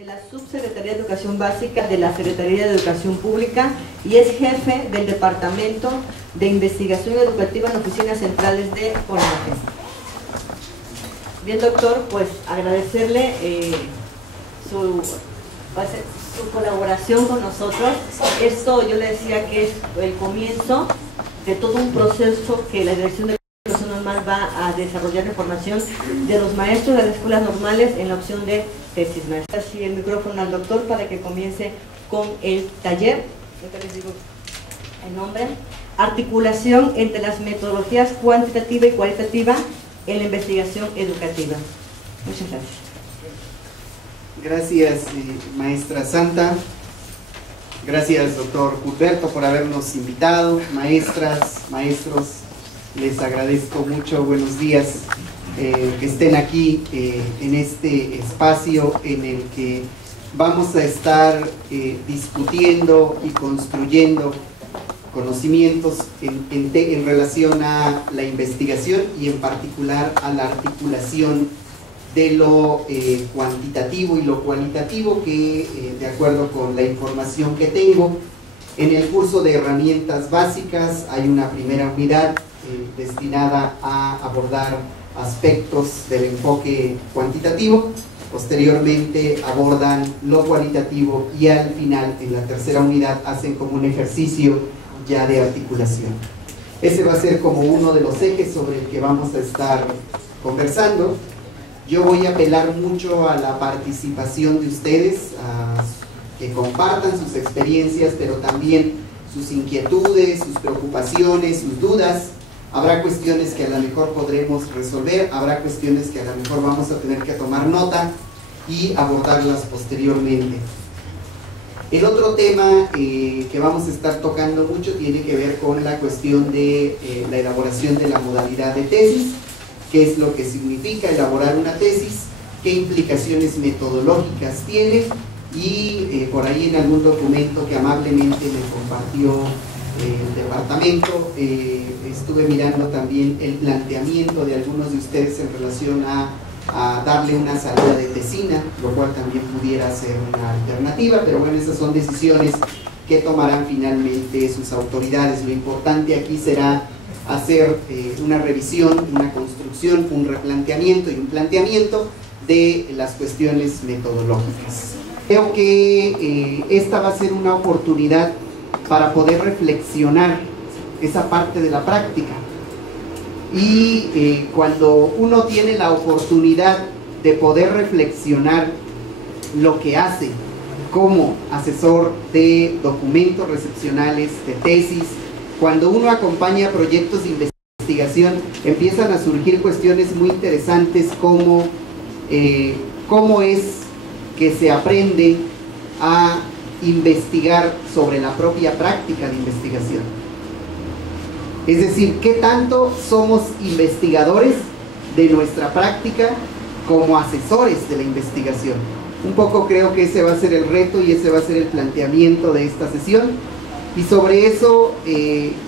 de la Subsecretaría de Educación Básica de la Secretaría de Educación Pública y es jefe del Departamento de Investigación Educativa en Oficinas Centrales de CONAFE. Bien, doctor, pues agradecerle su colaboración con nosotros. Esto yo le decía que es el comienzo de todo un proceso que la Dirección de Educación Normal va a desarrollar en formación de los maestros de las escuelas normales en la opción de tesis maestra. Así el micrófono al doctor para que comience con el taller. Ahorita les digo el nombre. Articulación entre las metodologías cuantitativa y cualitativa en la investigación educativa. Muchas gracias. Gracias, maestra Santa. Gracias, doctor Curberto, por habernos invitado. Maestras, maestros, les agradezco mucho. Buenos días, que estén aquí en este espacio en el que vamos a estar discutiendo y construyendo conocimientos en relación a la investigación y en particular a la articulación de lo cuantitativo y lo cualitativo que, de acuerdo con la información que tengo, en el curso de herramientas básicas hay una primera unidad destinada a abordar aspectos del enfoque cuantitativo. Posteriormente abordan lo cualitativo y al final, en la tercera unidad, hacen como un ejercicio ya de articulación. Ese va a ser como uno de los ejes sobre el que vamos a estar conversando. Yo voy a apelar mucho a la participación de ustedes, a que compartan sus experiencias, pero también sus inquietudes, sus preocupaciones, sus dudas. Habrá cuestiones que a lo mejor podremos resolver, habrá cuestiones que a lo mejor vamos a tener que tomar nota y abordarlas posteriormente. El otro tema que vamos a estar tocando mucho tiene que ver con la cuestión de la elaboración de la modalidad de tesis. ¿Qué es lo que significa elaborar una tesis? ¿Qué implicaciones metodológicas tiene? Y por ahí en algún documento que amablemente me compartió el departamento, estuve mirando también el planteamiento de algunos de ustedes en relación a darle una salida de tesina, lo cual también pudiera ser una alternativa, pero bueno, esas son decisiones que tomarán finalmente sus autoridades. Lo importante aquí será hacer una revisión, una construcción, un replanteamiento y un planteamiento de las cuestiones metodológicas. Creo que esta va a ser una oportunidad para poder reflexionar esa parte de la práctica. Y cuando uno tiene la oportunidad de poder reflexionar lo que hace como asesor de documentos recepcionales, de tesis, cuando uno acompaña proyectos de investigación, empiezan a surgir cuestiones muy interesantes como cómo es que se aprende a investigar sobre la propia práctica de investigación. Es decir, ¿qué tanto somos investigadores de nuestra práctica como asesores de la investigación? Un poco creo que ese va a ser el reto y ese va a ser el planteamiento de esta sesión. Y sobre eso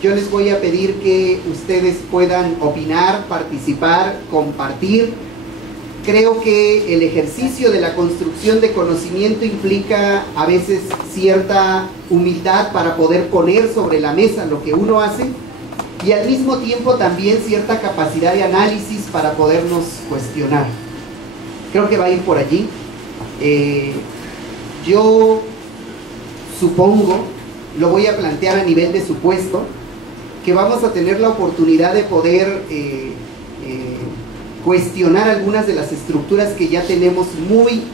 yo les voy a pedir que ustedes puedan opinar, participar, compartir. Creo que el ejercicio de la construcción de conocimiento implica a veces cierta humildad para poder poner sobre la mesa lo que uno hace y al mismo tiempo también cierta capacidad de análisis para podernos cuestionar. Creo que va a ir por allí. Yo supongo, lo voy a plantear a nivel de supuesto, que vamos a tener la oportunidad de poder cuestionar algunas de las estructuras que ya tenemos muy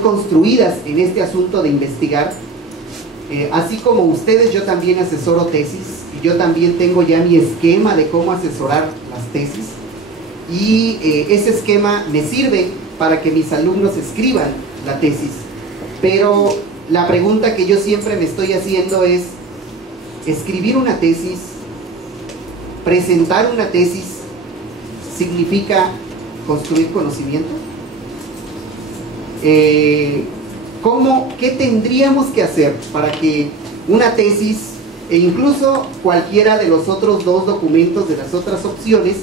construidas en este asunto de investigar. Así como ustedes, yo también asesoro tesis, y yo también tengo ya mi esquema de cómo asesorar las tesis, y ese esquema me sirve para que mis alumnos escriban la tesis. Pero la pregunta que yo siempre me estoy haciendo es, ¿escribir una tesis, presentar una tesis, significa construir conocimiento? ¿Qué tendríamos que hacer para que una tesis e incluso cualquiera de los otros dos documentos de las otras opciones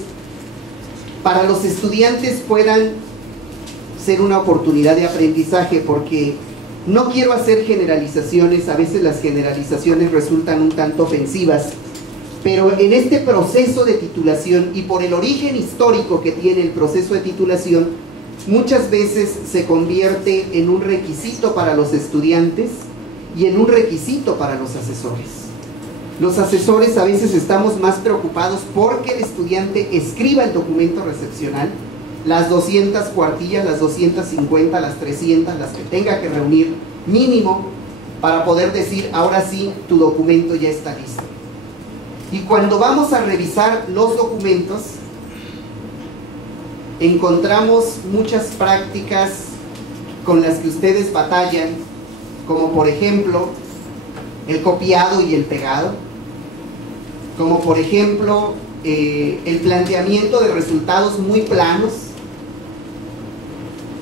para los estudiantes puedan ser una oportunidad de aprendizaje, porque no quiero hacer generalizaciones. A veces las generalizaciones resultan un tanto ofensivas, pero en este proceso de titulación, y por el origen histórico que tiene el proceso de titulación, muchas veces se convierte en un requisito para los estudiantes y en un requisito para los asesores. Los asesores a veces estamos más preocupados porque el estudiante escriba el documento recepcional, las 200 cuartillas, las 250, las 300, las que tenga que reunir mínimo para poder decir, ahora sí, tu documento ya está listo. Y cuando vamos a revisar los documentos, encontramos muchas prácticas con las que ustedes batallan, como por ejemplo, el copiado y el pegado, como por ejemplo, el planteamiento de resultados muy planos.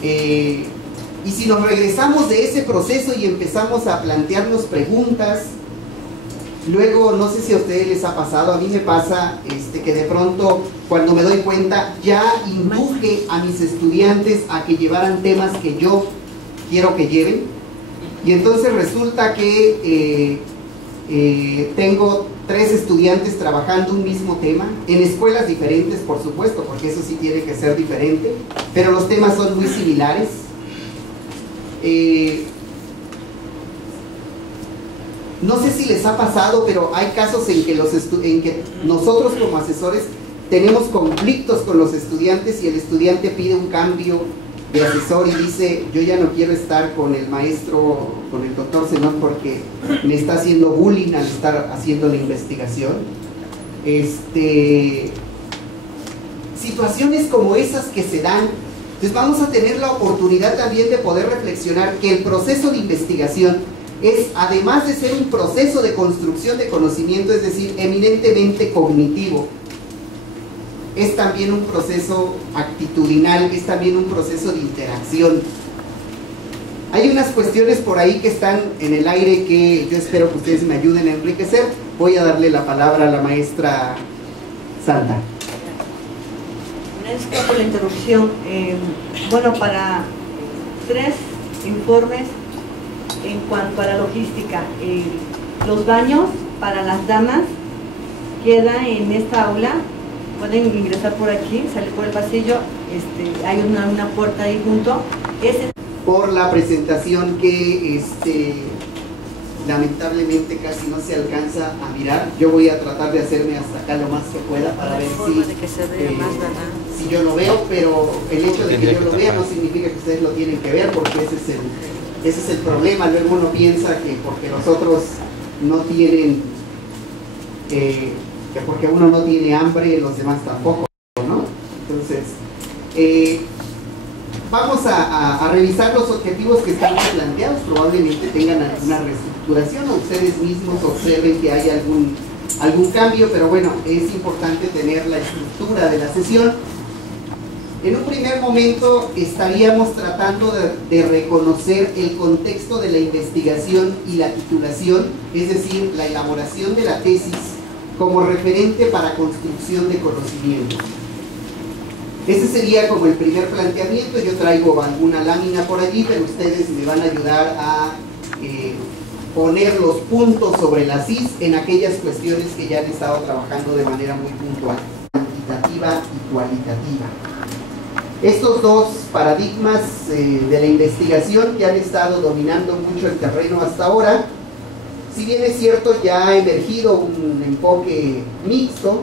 Y si nos regresamos de ese proceso y empezamos a plantearnos preguntas, luego, no sé si a ustedes les ha pasado, a mí me pasa que de pronto, cuando me doy cuenta, ya induje a mis estudiantes a que llevaran temas que yo quiero que lleven, y entonces resulta que tengo 3 estudiantes trabajando un mismo tema, en escuelas diferentes, por supuesto, porque eso sí tiene que ser diferente, pero los temas son muy similares. No sé si les ha pasado, pero hay casos en que nosotros como asesores tenemos conflictos con los estudiantes y el estudiante pide un cambio de asesor y dice, yo ya no quiero estar con el maestro, con el doctor Zenón, porque me está haciendo bullying al estar haciendo la investigación. Situaciones como esas que se dan. Entonces vamos a tener la oportunidad también de poder reflexionar que el proceso de investigación es, además de ser un proceso de construcción de conocimiento, es decir, eminentemente cognitivo, es también un proceso actitudinal, es también un proceso de interacción. Hay unas cuestiones por ahí que están en el aire que yo espero que ustedes me ayuden a enriquecer. Voy a darle la palabra a la maestra Santa. Gracias por la interrupción. Bueno, para 3 informes en cuanto a la logística. Los baños para las damas queda en esta aula. Pueden ingresar por aquí, salir por el pasillo, hay una puerta ahí junto. Por la presentación que lamentablemente casi no se alcanza a mirar, yo voy a tratar de hacerme hasta acá lo más que pueda para ver si yo lo veo, pero el hecho de que yo lo vea no significa que ustedes lo tienen que ver, porque ese es el problema. Luego uno piensa que porque los otros no tienen, que porque uno no tiene hambre, los demás tampoco, ¿no? Entonces, vamos a revisar los objetivos que están planteados. Probablemente tengan alguna reestructuración o ustedes mismos observen que hay algún cambio, pero bueno, es importante tener la estructura de la sesión. En un primer momento estaríamos tratando de reconocer el contexto de la investigación y la titulación, es decir, la elaboración de la tesis como referente para construcción de conocimiento. Ese sería como el primer planteamiento. Yo traigo alguna lámina por allí, pero ustedes me van a ayudar a poner los puntos sobre las is en aquellas cuestiones que ya han estado trabajando de manera muy puntual, cuantitativa y cualitativa. Estos 2 paradigmas de la investigación que han estado dominando mucho el terreno hasta ahora, si bien es cierto, ya ha emergido un enfoque mixto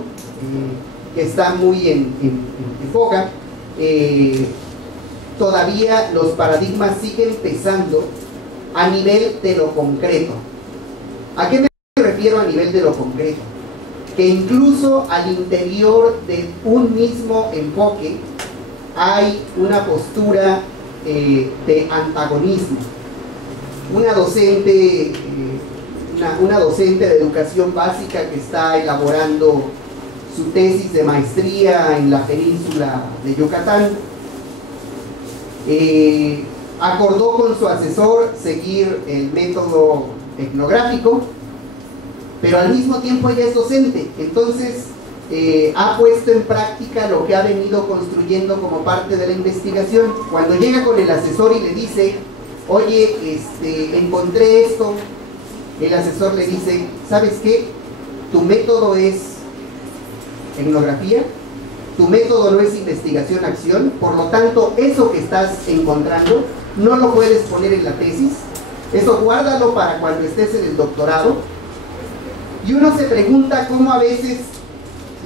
que está muy en boga, todavía los paradigmas siguen pesando a nivel de lo concreto. ¿A qué me refiero a nivel de lo concreto? Que incluso al interior de un mismo enfoque hay una postura de antagonismo. Una docente de educación básica que está elaborando su tesis de maestría en la península de Yucatán, acordó con su asesor seguir el método etnográfico, pero al mismo tiempo ella es docente. Entonces ha puesto en práctica lo que ha venido construyendo como parte de la investigación. Cuando llega con el asesor y le dice, oye, encontré esto, el asesor le dice, ¿sabes qué? Tu método es etnografía, tu método no es investigación-acción, por lo tanto, eso que estás encontrando no lo puedes poner en la tesis, eso guárdalo para cuando estés en el doctorado. Y uno se pregunta cómo a veces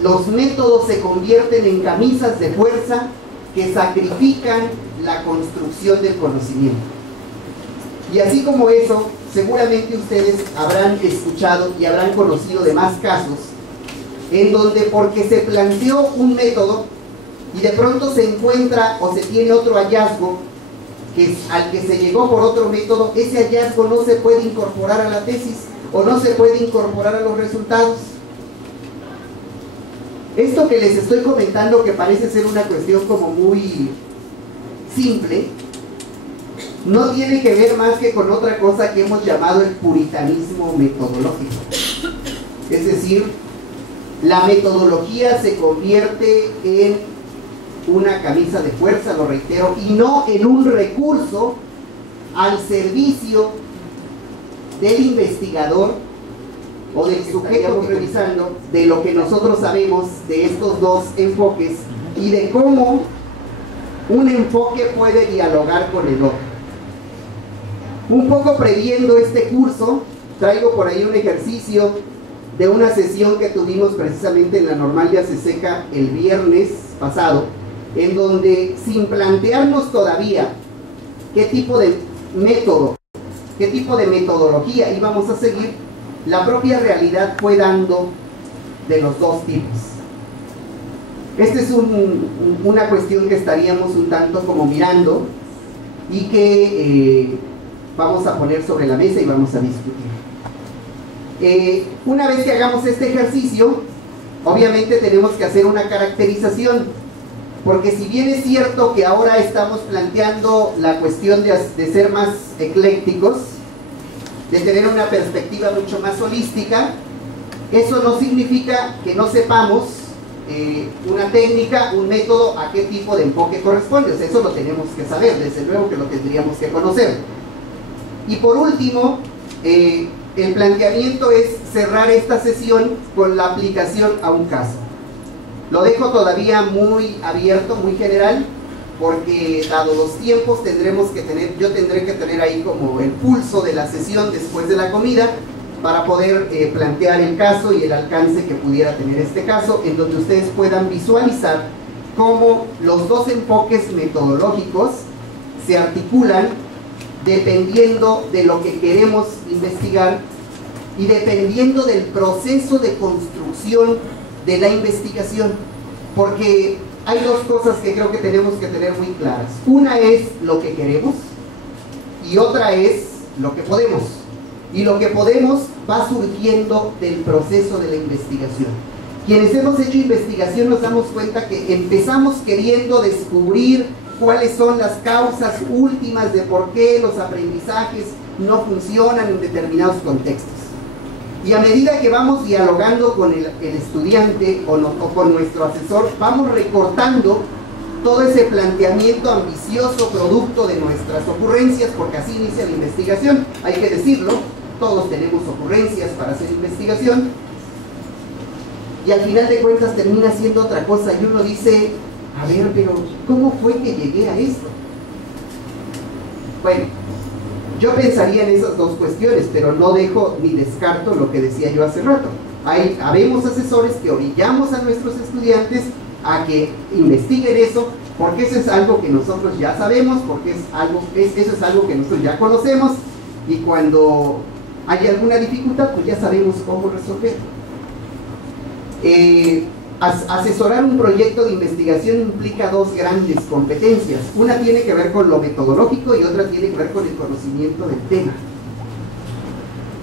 los métodos se convierten en camisas de fuerza que sacrifican la construcción del conocimiento. Y así como eso, seguramente ustedes habrán escuchado y habrán conocido de más casos en donde porque se planteó un método y de pronto se encuentra o se tiene otro hallazgo al que se llegó por otro método, ese hallazgo no se puede incorporar a la tesis o no se puede incorporar a los resultados. Esto que les estoy comentando, que parece ser una cuestión como muy simple, no tiene que ver más que con otra cosa que hemos llamado el puritanismo metodológico. Es decir, la metodología se convierte en una camisa de fuerza, lo reitero, y no en un recurso al servicio del investigador o del sujeto que revisando de lo que nosotros sabemos de estos dos enfoques y de cómo un enfoque puede dialogar con el otro. Un poco previendo este curso, traigo por ahí un ejercicio de una sesión que tuvimos precisamente en la Normal de Aseseca el viernes pasado, en donde, sin plantearnos todavía qué tipo de método, qué tipo de metodología íbamos a seguir, la propia realidad fue dando de los dos tipos. Esta es una cuestión que estaríamos un tanto como mirando y que vamos a poner sobre la mesa y vamos a discutir. Una vez que hagamos este ejercicio, obviamente tenemos que hacer una caracterización, porque si bien es cierto que ahora estamos planteando la cuestión de ser más eclécticos, de tener una perspectiva mucho más holística, eso no significa que no sepamos una técnica, un método, a qué tipo de enfoque corresponde. O sea, eso lo tenemos que saber, desde luego que lo tendríamos que conocer. Y por último, el planteamiento es cerrar esta sesión con la aplicación a un caso. Lo dejo todavía muy abierto, muy general, porque dado los tiempos yo tendré que tener ahí como el pulso de la sesión después de la comida para poder plantear el caso y el alcance que pudiera tener este caso, en donde ustedes puedan visualizar cómo los dos enfoques metodológicos se articulan dependiendo de lo que queremos investigar y dependiendo del proceso de construcción de la investigación, porque hay dos cosas que creo que tenemos que tener muy claras. Una es lo que queremos y otra es lo que podemos. Y lo que podemos va surgiendo del proceso de la investigación. Quienes hemos hecho investigación nos damos cuenta que empezamos queriendo descubrir cuáles son las causas últimas de por qué los aprendizajes no funcionan en determinados contextos. Y a medida que vamos dialogando con el estudiante o con nuestro asesor, vamos recortando todo ese planteamiento ambicioso producto de nuestras ocurrencias, porque así inicia la investigación, hay que decirlo, todos tenemos ocurrencias para hacer investigación, y al final de cuentas termina siendo otra cosa, y uno dice, a ver, pero ¿cómo fue que llegué a esto? Bueno, yo pensaría en esas dos cuestiones, pero no dejo ni descarto lo que decía yo hace rato. Habemos asesores que orillamos a nuestros estudiantes a que investiguen eso, porque eso es algo que nosotros ya sabemos, porque eso es algo que nosotros ya conocemos, y cuando hay alguna dificultad, pues ya sabemos cómo resolverlo. Asesorar un proyecto de investigación implica dos grandes competencias. Una tiene que ver con lo metodológico y otra tiene que ver con el conocimiento del tema.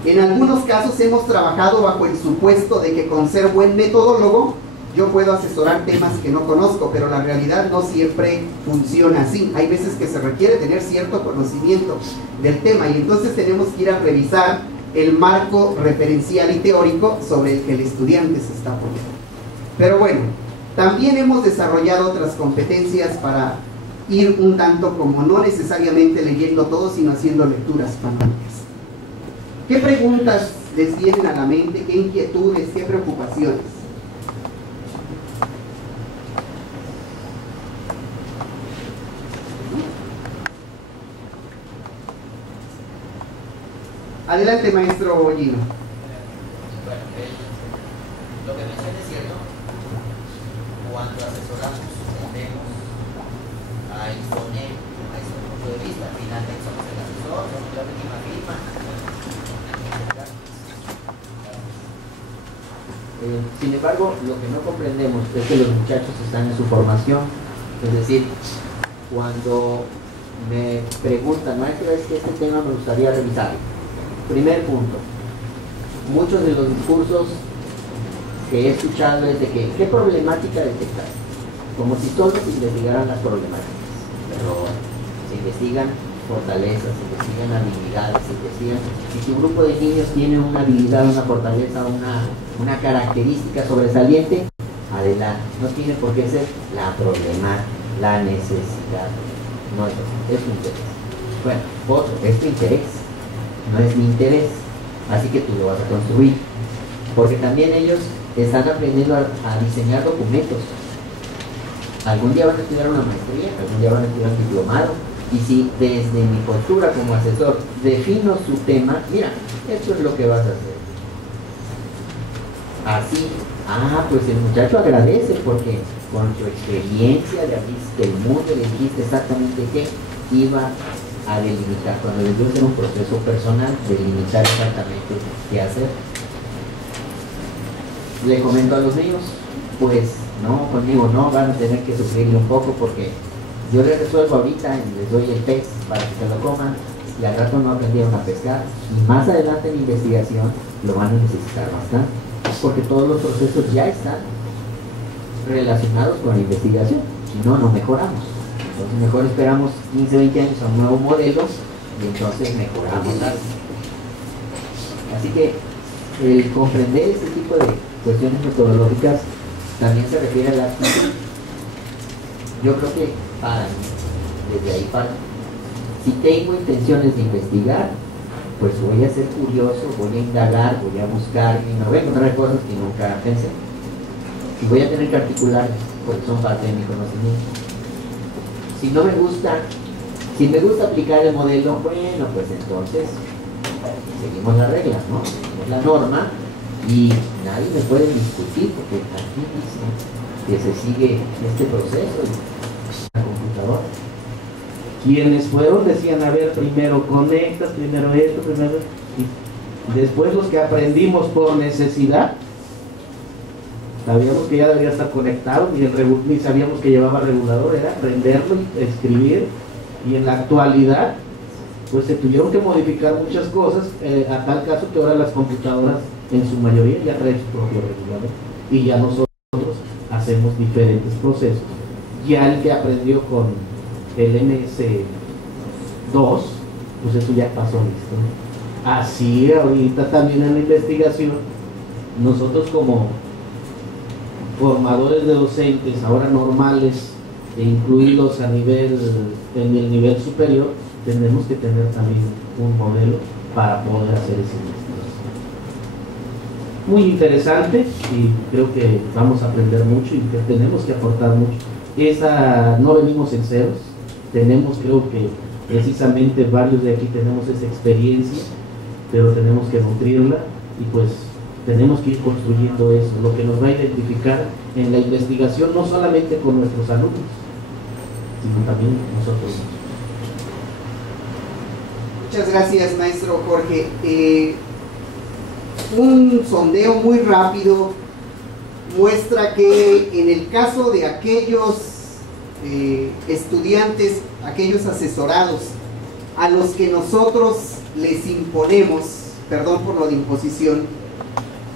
En algunos casos hemos trabajado bajo el supuesto de que con ser buen metodólogo yo puedo asesorar temas que no conozco, pero la realidad no siempre funciona así. Hay veces que se requiere tener cierto conocimiento del tema y entonces tenemos que ir a revisar el marco referencial y teórico sobre el que el estudiante se está poniendo. Pero bueno, también hemos desarrollado otras competencias para ir un tanto como no necesariamente leyendo todo, sino haciendo lecturas panónicas. ¿Qué preguntas les vienen a la mente? ¿Qué inquietudes? ¿Qué preocupaciones? Adelante, maestro Gino. Bueno, lo que menciona es cierto. Cuando asesoramos, tendemos a imponer nuestro punto de vista. Finalmente somos el asesor, somos la última firma. Sin embargo, lo que no comprendemos es que los muchachos están en su formación. Es decir, cuando me preguntan, maestro, es que este tema me gustaría revisar. Primer punto, muchos de los discursos que he escuchado es de que, ¿qué problemática detectar? Como si todos investigaran las problemáticas, pero se investigan fortalezas, se investigan habilidades, se investigan. Si tu grupo de niños tiene una habilidad, una fortaleza, una característica sobresaliente, adelante, no tiene por qué ser la problemática, la necesidad, no es eso, es tu interés. Bueno, otro, es tu interés. No es mi interés, así que tú lo vas a construir, porque también ellos están aprendiendo a diseñar documentos. Algún día van a estudiar una maestría, algún día van a estudiar un diplomado, y si desde mi postura como asesor defino su tema, mira, esto es lo que vas a hacer. Así, pues el muchacho agradece porque con su experiencia le abriste el mundo, le dijiste exactamente qué iba a delimitar, cuando les dio ser un proceso personal, delimitar exactamente qué hacer. Le comento a los niños, pues no, conmigo no, van a tener que sufrirle un poco porque yo les resuelvo ahorita y les doy el pez para que se lo coman y al rato no aprendieron a pescar y más adelante en la investigación lo van a necesitar bastante porque todos los procesos ya están relacionados con la investigación, si no, no mejoramos. Entonces mejor esperamos 15, 20 años a un nuevo modelo y entonces mejoramos algo. Así que el comprender este tipo de cuestiones metodológicas también se refiere a la actitud. Yo creo que para mí, desde ahí para, si tengo intenciones de investigar, pues voy a ser curioso, voy a indagar, voy a buscar y me voy a encontrar cosas que nunca pensé. Y voy a tener que articular, porque son parte de mi conocimiento. Si no me gusta, si me gusta aplicar el modelo, bueno, pues entonces seguimos las reglas, ¿no? Seguimos la norma y nadie me puede discutir porque aquí dice que se sigue este proceso en la computadora. Quienes fueron decían, a ver, primero conectas, primero esto, primero esto, y después los que aprendimos por necesidad, sabíamos que ya debía estar conectado, ni sabíamos que llevaba regulador, era aprenderlo y escribir, y en la actualidad pues se tuvieron que modificar muchas cosas, a tal caso que ahora las computadoras en su mayoría ya traen su propio regulador, y ya nosotros hacemos diferentes procesos. Ya el que aprendió con el MS2, pues eso ya pasó listo. Así ahorita también en la investigación, nosotros como formadores de docentes, ahora normales, e incluirlos a nivel, en el nivel superior, tenemos que tener también un modelo para poder hacer ese investigación. Muy interesante y creo que vamos a aprender mucho y que tenemos que aportar mucho. No venimos en ceros, tenemos, creo que precisamente varios de aquí tenemos esa experiencia, pero tenemos que nutrirla y pues tenemos que ir construyendo eso, lo que nos va a identificar en la investigación, no solamente con nuestros alumnos, sino también nosotros. Muchas gracias, maestro Jorge. Un sondeo muy rápido muestra que en el caso de aquellos estudiantes, aquellos asesorados a los que nosotros les imponemos, perdón por lo de imposición,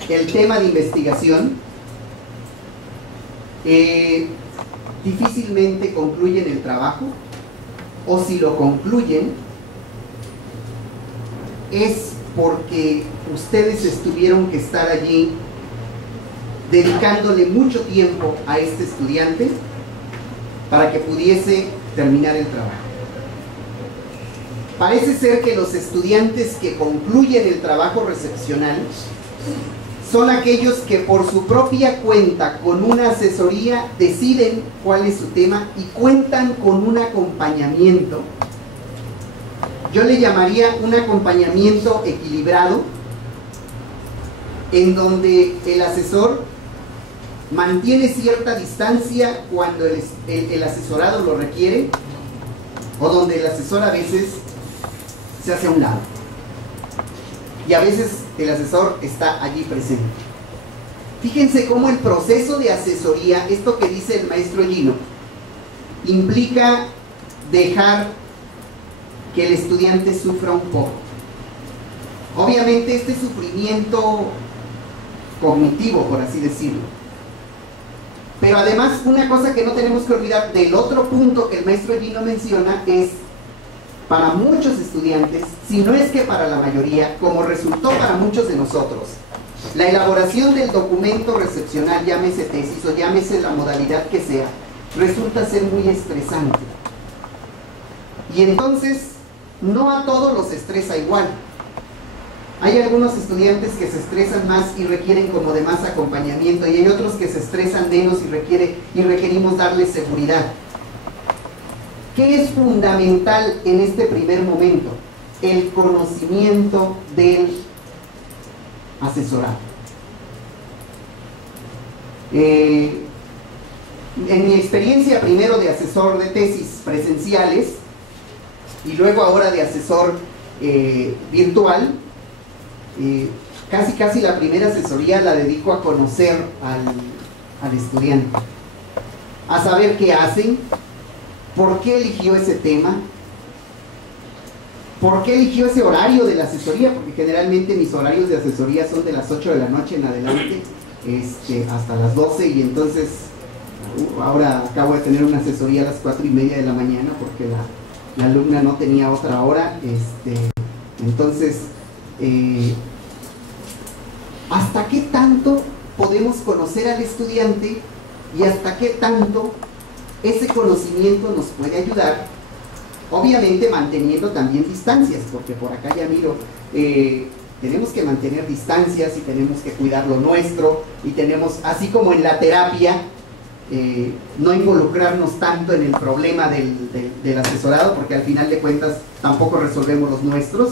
el tema de investigación, difícilmente concluyen el trabajo, o si lo concluyen es porque ustedes tuvieron que estar allí, dedicándole mucho tiempo a este estudiante para que pudiese terminar el trabajo. Parece ser que los estudiantes que concluyen el trabajo recepcional son aquellos que por su propia cuenta, con una asesoría, deciden cuál es su tema y cuentan con un acompañamiento. Yo le llamaría un acompañamiento equilibrado, en donde el asesor mantiene cierta distancia cuando el asesorado lo requiere, o donde el asesor a veces se hace a un lado. Y a veces el asesor está allí presente. Fíjense cómo el proceso de asesoría, esto que dice el maestro Gino, implica dejar que el estudiante sufra un poco. Obviamente este sufrimiento cognitivo, por así decirlo. Pero además, una cosa que no tenemos que olvidar del otro punto que el maestro Gino menciona es, para muchos estudiantes, si no es que para la mayoría, como resultó para muchos de nosotros, la elaboración del documento recepcional, llámese tesis o llámese la modalidad que sea, resulta ser muy estresante. Y entonces, no a todos los estresa igual. Hay algunos estudiantes que se estresan más y requieren como de más acompañamiento, y hay otros que se estresan menos y requerimos darles seguridad. ¿Qué es fundamental en este primer momento? El conocimiento del asesorado. En mi experiencia primero de asesor de tesis presenciales y luego ahora de asesor virtual, casi la primera asesoría la dedico a conocer al estudiante, a saber qué hacen, por qué eligió ese tema, por qué eligió ese horario de la asesoría, porque generalmente mis horarios de asesoría son de las 8 de la noche en adelante hasta las 12, y entonces ahora acabo de tener una asesoría a las 4:30 de la mañana porque la alumna no tenía otra hora. Entonces, ¿hasta qué tanto podemos conocer al estudiante y hasta qué tanto ese conocimiento nos puede ayudar? Obviamente manteniendo también distancias, porque por acá ya miro, tenemos que mantener distancias y tenemos que cuidar lo nuestro, y tenemos, así como en la terapia, no involucrarnos tanto en el problema del asesorado, porque al final de cuentas tampoco resolvemos los nuestros.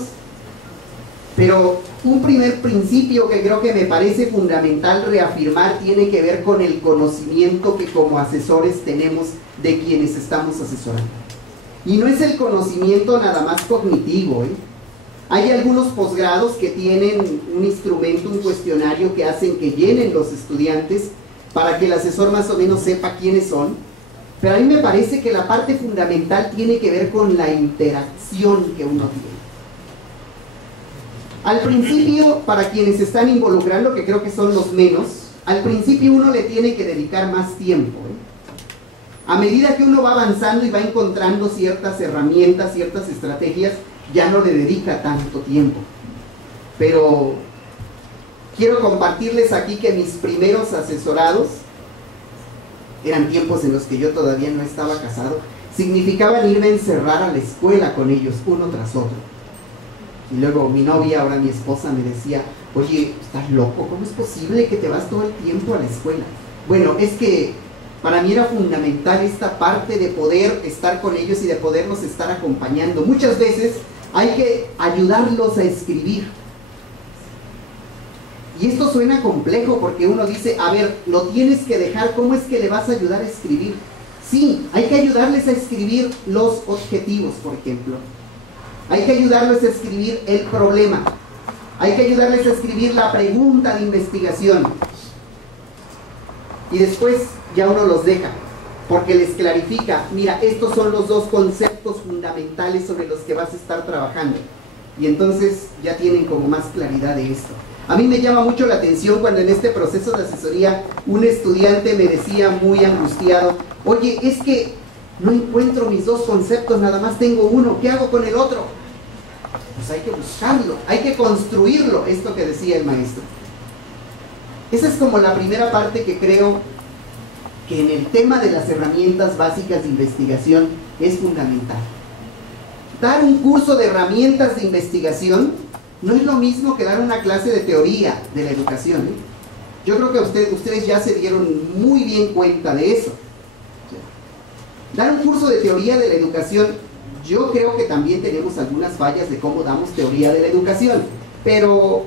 Pero un primer principio que creo que me parece fundamental reafirmar tiene que ver con el conocimiento que como asesores tenemos de quienes estamos asesorando. Y no es el conocimiento nada más cognitivo, Hay algunos posgrados que tienen un instrumento, un cuestionario que hacen que llenen los estudiantes para que el asesor más o menos sepa quiénes son. Pero a mí me parece que la parte fundamental tiene que ver con la interacción que uno tiene. Al principio, para quienes se están involucrando, que creo que son los menos, al principio uno le tiene que dedicar más tiempo. A medida que uno va avanzando y va encontrando ciertas herramientas, ciertas estrategias, ya no le dedica tanto tiempo. Pero quiero compartirles aquí que mis primeros asesorados, eran tiempos en los que yo todavía no estaba casado, significaban irme a encerrar a la escuela con ellos, uno tras otro. Y luego mi novia, ahora mi esposa, me decía, oye, ¿estás loco? ¿Cómo es posible que te vas todo el tiempo a la escuela? Bueno, es que para mí era fundamental esta parte de poder estar con ellos y de poderlos estar acompañando. Muchas veces hay que ayudarlos a escribir. Y esto suena complejo porque uno dice, a ver, lo tienes que dejar, ¿cómo es que le vas a ayudar a escribir? Sí, hay que ayudarles a escribir los objetivos, por ejemplo. Hay que ayudarles a escribir el problema. Hay que ayudarles a escribir la pregunta de investigación. Y después ya uno los deja, porque les clarifica, mira, estos son los dos conceptos fundamentales sobre los que vas a estar trabajando. Y entonces ya tienen como más claridad de esto. A mí me llama mucho la atención cuando en este proceso de asesoría un estudiante me decía muy angustiado, oye, es que no encuentro mis dos conceptos, nada más tengo uno, ¿qué hago con el otro? Pues hay que buscarlo, hay que construirlo, esto que decía el maestro. Esa es como la primera parte que creo que en el tema de las herramientas básicas de investigación es fundamental. Dar un curso de herramientas de investigación no es lo mismo que dar una clase de teoría de la educación, ¿eh? Yo creo que ustedes ya se dieron muy bien cuenta de eso. Dar un curso de teoría de la educación, yo creo que también tenemos algunas fallas de cómo damos teoría de la educación, pero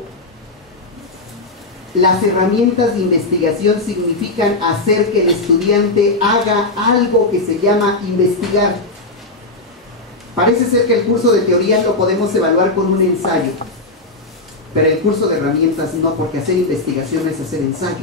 las herramientas de investigación significan hacer que el estudiante haga algo que se llama investigar. Parece ser que el curso de teoría lo podemos evaluar con un ensayo, pero el curso de herramientas no, porque hacer investigación es hacer ensayos.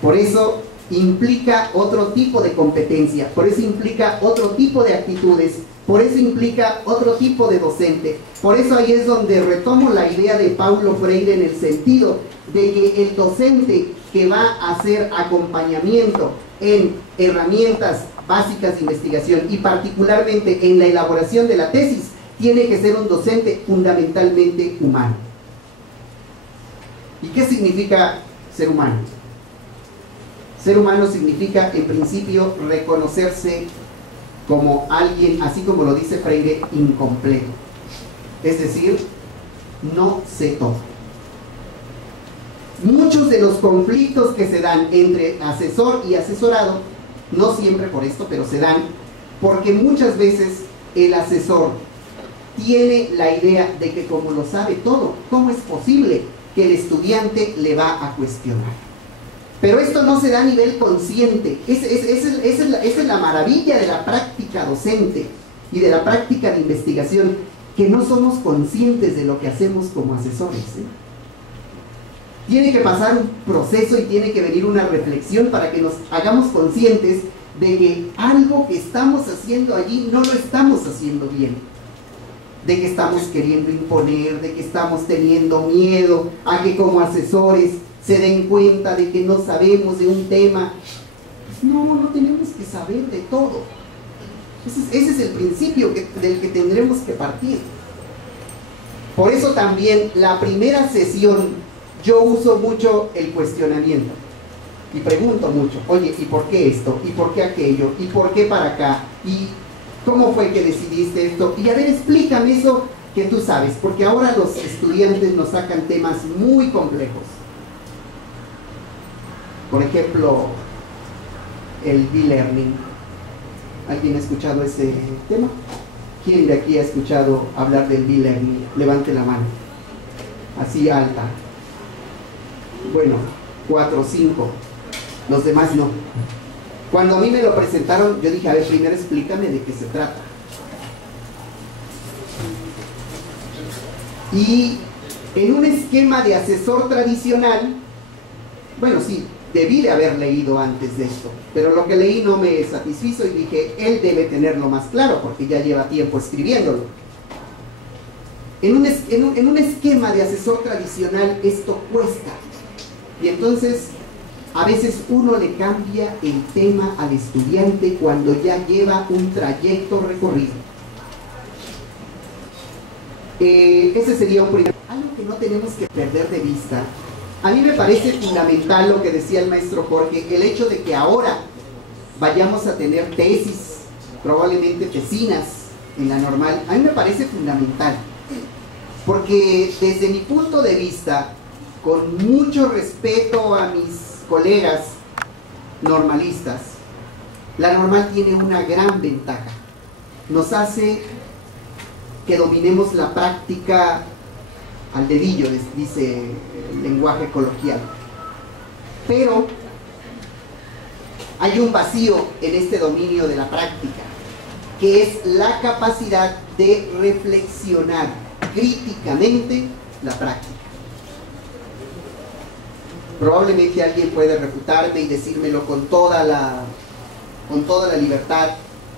Por eso implica otro tipo de competencia, por eso implica otro tipo de actitudes, por eso implica otro tipo de docente. Por eso ahí es donde retomo la idea de Paulo Freire en el sentido de que el docente que va a hacer acompañamiento en herramientas básicas de investigación y particularmente en la elaboración de la tesis, tiene que ser un docente fundamentalmente humano. ¿Y qué significa ser humano? Ser humano significa, en principio, reconocerse como alguien, así como lo dice Freire, incompleto. Es decir, no sé todo. Muchos de los conflictos que se dan entre asesor y asesorado, no siempre por esto, pero se dan porque muchas veces el asesor tiene la idea de que como lo sabe todo, ¿cómo es posible que el estudiante le va a cuestionar? Pero esto no se da a nivel consciente. Esa es la maravilla de la práctica docente y de la práctica de investigación, que no somos conscientes de lo que hacemos como asesores, ¿eh? Tiene que pasar un proceso y tiene que venir una reflexión para que nos hagamos conscientes de que algo que estamos haciendo allí no lo estamos haciendo bien, de que estamos queriendo imponer, de que estamos teniendo miedo a que como asesores se den cuenta de que no sabemos de un tema. Pues no tenemos que saber de todo. Ese es el principio del que tendremos que partir. Por eso también la primera sesión yo uso mucho el cuestionamiento y pregunto mucho, oye, ¿y por qué esto? ¿Y por qué aquello? ¿Y por qué para acá? ¿Y cómo fue que decidiste esto? Y a ver, explícame eso que tú sabes, porque ahora los estudiantes nos sacan temas muy complejos. Por ejemplo, el e-learning. ¿Alguien ha escuchado ese tema? ¿Quién de aquí ha escuchado hablar del e-learning? Levante la mano. Así alta. Bueno, 4 o 5. Los demás no. Cuando a mí me lo presentaron, yo dije, a ver, primero explícame de qué se trata. Y en un esquema de asesor tradicional, bueno, sí, debí de haber leído antes de esto, pero lo que leí no me satisfizo y dije, él debe tenerlo más claro porque ya lleva tiempo escribiéndolo. En un esquema de asesor tradicional esto cuesta, y entonces a veces uno le cambia el tema al estudiante cuando ya lleva un trayecto recorrido. Ese sería un primer. Algo que no tenemos que perder de vista. A mí me parece fundamental lo que decía el maestro Jorge, el hecho de que ahora vayamos a tener tesis, probablemente tesinas en la normal. A mí me parece fundamental, porque desde mi punto de vista, con mucho respeto a mis colegas normalistas, la normal tiene una gran ventaja. Nos hace que dominemos la práctica al dedillo, dice el lenguaje coloquial. Pero hay un vacío en este dominio de la práctica, que es la capacidad de reflexionar críticamente la práctica. Probablemente alguien puede refutarme y decírmelo con toda la libertad: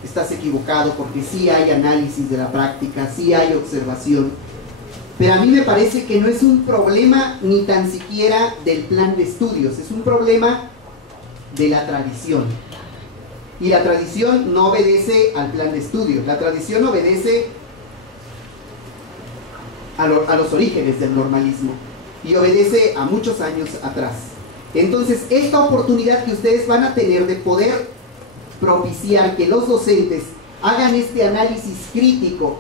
estás equivocado, porque sí hay análisis de la práctica, sí hay observación. Pero a mí me parece que no es un problema ni tan siquiera del plan de estudios, es un problema de la tradición. Y la tradición no obedece al plan de estudios, la tradición obedece a los orígenes del normalismo. y obedece a muchos años atrás. Entonces, esta oportunidad que ustedes van a tener de poder propiciar que los docentes hagan este análisis crítico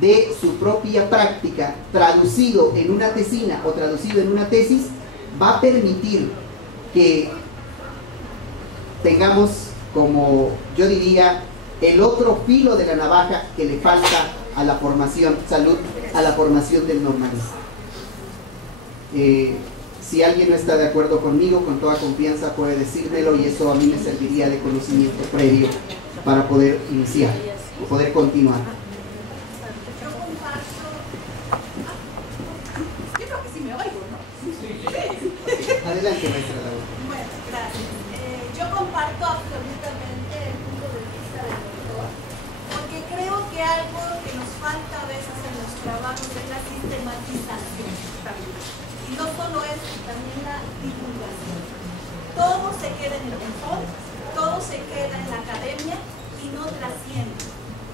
de su propia práctica, traducido en una tesina o traducido en una tesis, va a permitir que tengamos, como yo diría, el otro filo de la navaja que le falta a la formación, salud, a la formación del normalista. Si alguien no está de acuerdo conmigo, con toda confianza puede decírmelo, y eso a mí me serviría de conocimiento previo para poder iniciar, poder continuar. Yo creo que sí me oigo, ¿no? Adelante, maestra Laura. Bueno, gracias. Yo comparto absolutamente el punto de vista del doctor, porque creo que algo que nos falta a veces en los trabajos es la sistematización también. Y no solo eso, también la divulgación. Todo se queda en el confort, todo se queda en la academia y no trasciende.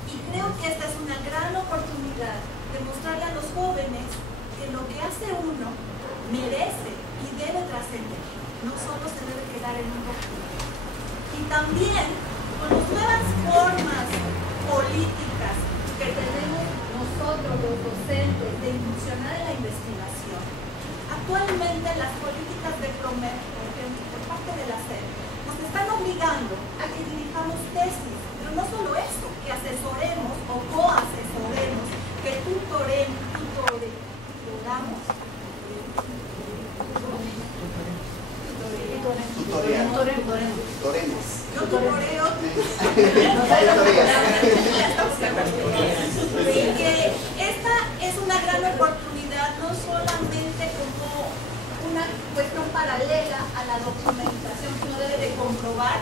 Y creo que esta es una gran oportunidad de mostrarle a los jóvenes que lo que hace uno merece y debe trascender. No solo se debe quedar en un documento. Y también con las nuevas formas políticas que tenemos nosotros los docentes de incursionar en la investigación. Actualmente las políticas de PROMED, por ejemplo, por parte de la SED, nos están obligando a que dirijamos tesis, pero no solo eso, que asesoremos o coasesoremos, que tutoremos. Yo tutoreo. Y que esta es una gran oportunidad, no solamente como una cuestión paralela a la documentación que uno debe de comprobar,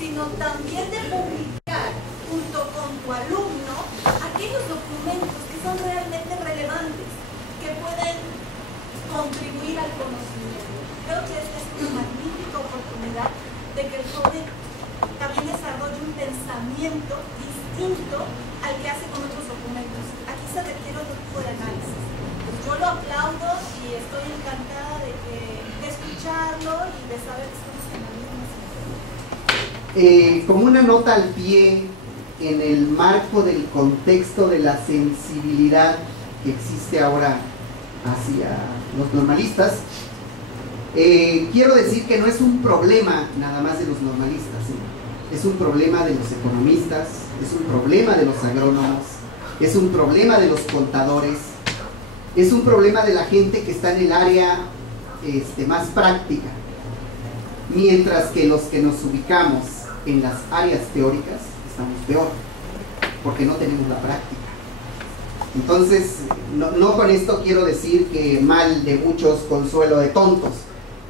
sino también de publicar junto con tu alumno aquellos documentos que son realmente relevantes, que pueden contribuir al conocimiento. Creo que esta es una magnífica oportunidad de que el joven también desarrolle un pensamiento distinto al que hace con otros documentos. Aquí se requiere otro tipo de análisis. Pues yo lo aplaudo y estoy encantada de escucharlo y de saber que estamos en la misma. Como una nota al pie, en el marco del contexto de la sensibilidad que existe ahora hacia los normalistas, quiero decir que no es un problema nada más de los normalistas, es un problema de los economistas, es un problema de los agrónomos, es un problema de los contadores, es un problema de la gente que está en el área más práctica, mientras que los que nos ubicamos en las áreas teóricas estamos peor, porque no tenemos la práctica. Entonces, no con esto quiero decir que mal de muchos, consuelo de tontos,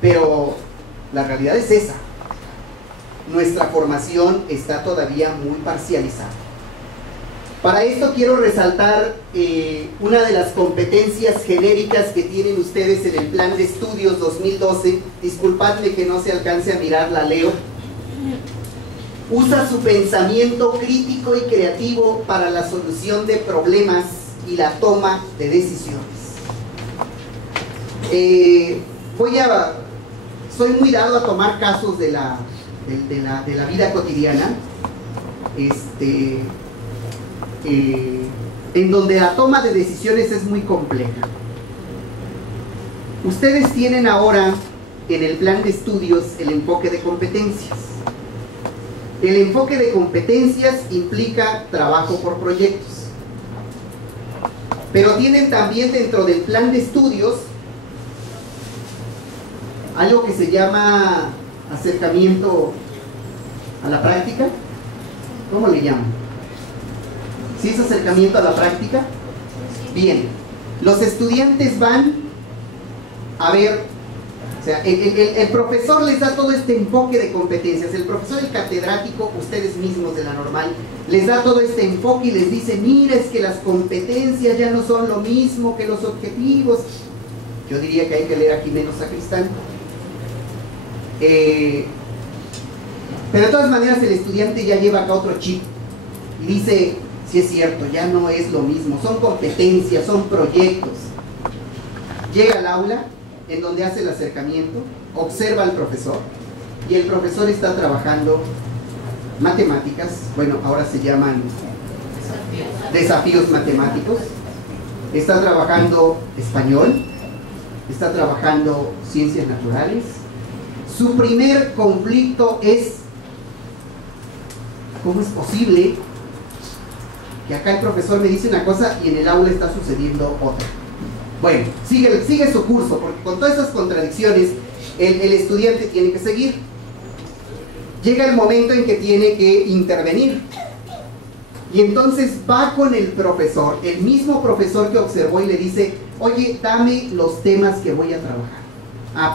pero la realidad es esa. Nuestra formación está todavía muy parcializada. Para esto quiero resaltar una de las competencias genéricas que tienen ustedes en el Plan de Estudios 2012. Disculpadme que no se alcance a mirar, la leo. Usa su pensamiento crítico y creativo para la solución de problemas y la toma de decisiones. Soy muy dado a tomar casos de la vida cotidiana, en donde la toma de decisiones es muy compleja. Ustedes tienen ahora en el plan de estudios el enfoque de competencias. El enfoque de competencias implica trabajo por proyectos, pero tienen también dentro del plan de estudios algo que se llama acercamiento a la práctica. ¿Cómo le llaman? ¿Sí es acercamiento a la práctica? Bien, los estudiantes van a ver, o sea, el profesor les da todo este enfoque de competencias. El profesor, el catedrático, ustedes mismos de la normal, les da todo este enfoque y les dice: mira, es que las competencias ya no son lo mismo que los objetivos. Yo diría que hay que leer a Jimeno Sacristán. Pero de todas maneras el estudiante ya lleva acá otro chip y dice: sí es cierto, ya no es lo mismo, son competencias, son proyectos. Llega al aula en donde hace el acercamiento, observa al profesor, y el profesor está trabajando matemáticas, bueno, ahora se llaman desafíos matemáticos, está trabajando español, está trabajando ciencias naturales. Su primer conflicto es: ¿cómo es posible que acá el profesor me dice una cosa y en el aula está sucediendo otra? Bueno, sigue su curso, porque con todas esas contradicciones el estudiante tiene que seguir. Llega el momento en que tiene que intervenir, y entonces va con el profesor, el mismo profesor que observó, y le dice: oye, dame los temas que voy a trabajar.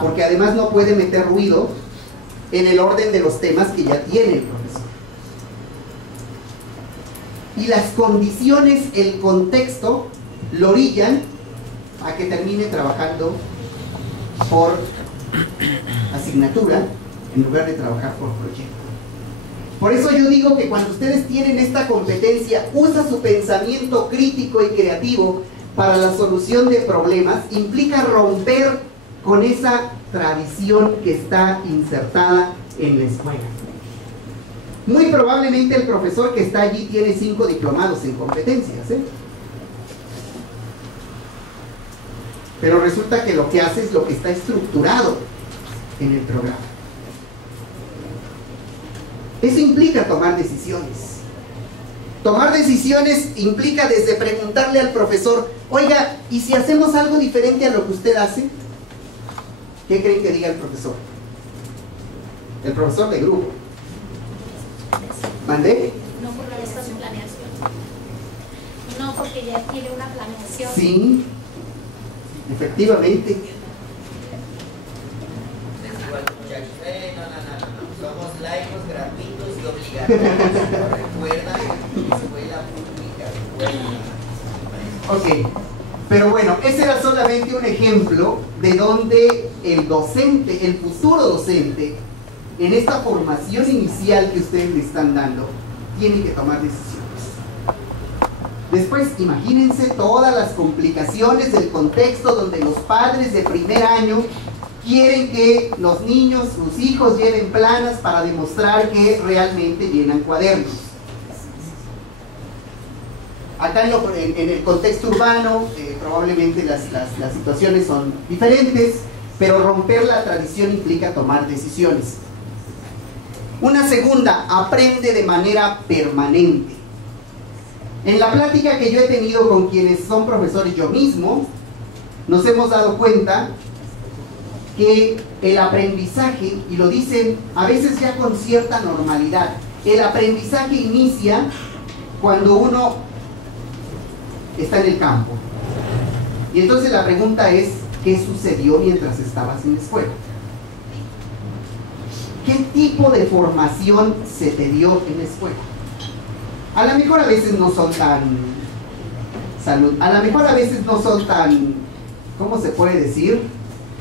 Porque además no puede meter ruido en el orden de los temas que ya tiene el profesor. Y las condiciones, el contexto, lo orillan a que termine trabajando por asignatura en lugar de trabajar por proyecto. Por eso yo digo que cuando ustedes tienen esta competencia, usa su pensamiento crítico y creativo para la solución de problemas. Implica romper con esa tradición que está insertada en la escuela. Muy probablemente el profesor que está allí tiene 5 diplomados en competencias, pero resulta que lo que hace es lo que está estructurado en el programa. Eso implica tomar decisiones. Tomar decisiones implica desde preguntarle al profesor: oiga, ¿y si hacemos algo diferente a lo que usted hace? ¿Qué creen que diga el profesor? El profesor de grupo. ¿Mandé? No, porque ya está su planeación. No, porque ya tiene una planeación. Sí, efectivamente. Igual, muchachos, no. Somos laicos, gratuitos y obligatorios. Recuerda, escuela pública. Ok, pero bueno, ese era solamente un ejemplo de donde el docente, el futuro docente, en esta formación inicial que ustedes le están dando, tiene que tomar decisiones. Después, imagínense todas las complicaciones del contexto donde los padres de primer año quieren que los niños, sus hijos, lleven planas para demostrar que realmente llenan cuadernos. Acá en el contexto urbano, probablemente las situaciones son diferentes, pero romper la tradición implica tomar decisiones. Una segunda, aprende de manera permanente. En la plática que yo he tenido con quienes son profesores, yo mismo, nos hemos dado cuenta que el aprendizaje, y lo dicen a veces ya con cierta normalidad, el aprendizaje inicia cuando uno está en el campo. Y entonces la pregunta es: ¿qué sucedió mientras estabas en la escuela? ¿Qué tipo de formación se te dio en la escuela? A lo mejor a veces no son tan ¿cómo se puede decir?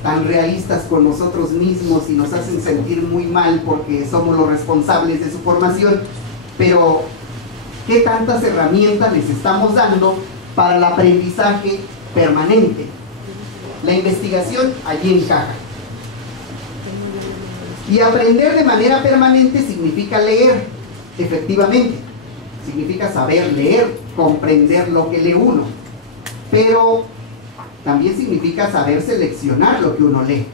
Tan realistas con nosotros mismos y nos hacen sentir muy mal porque somos los responsables de su formación. Pero ¿qué tantas herramientas les estamos dando para el aprendizaje permanente? La investigación allí encaja. Y aprender de manera permanente significa leer, efectivamente. Significa saber leer, comprender lo que lee uno. Pero también significa saber seleccionar lo que uno lee.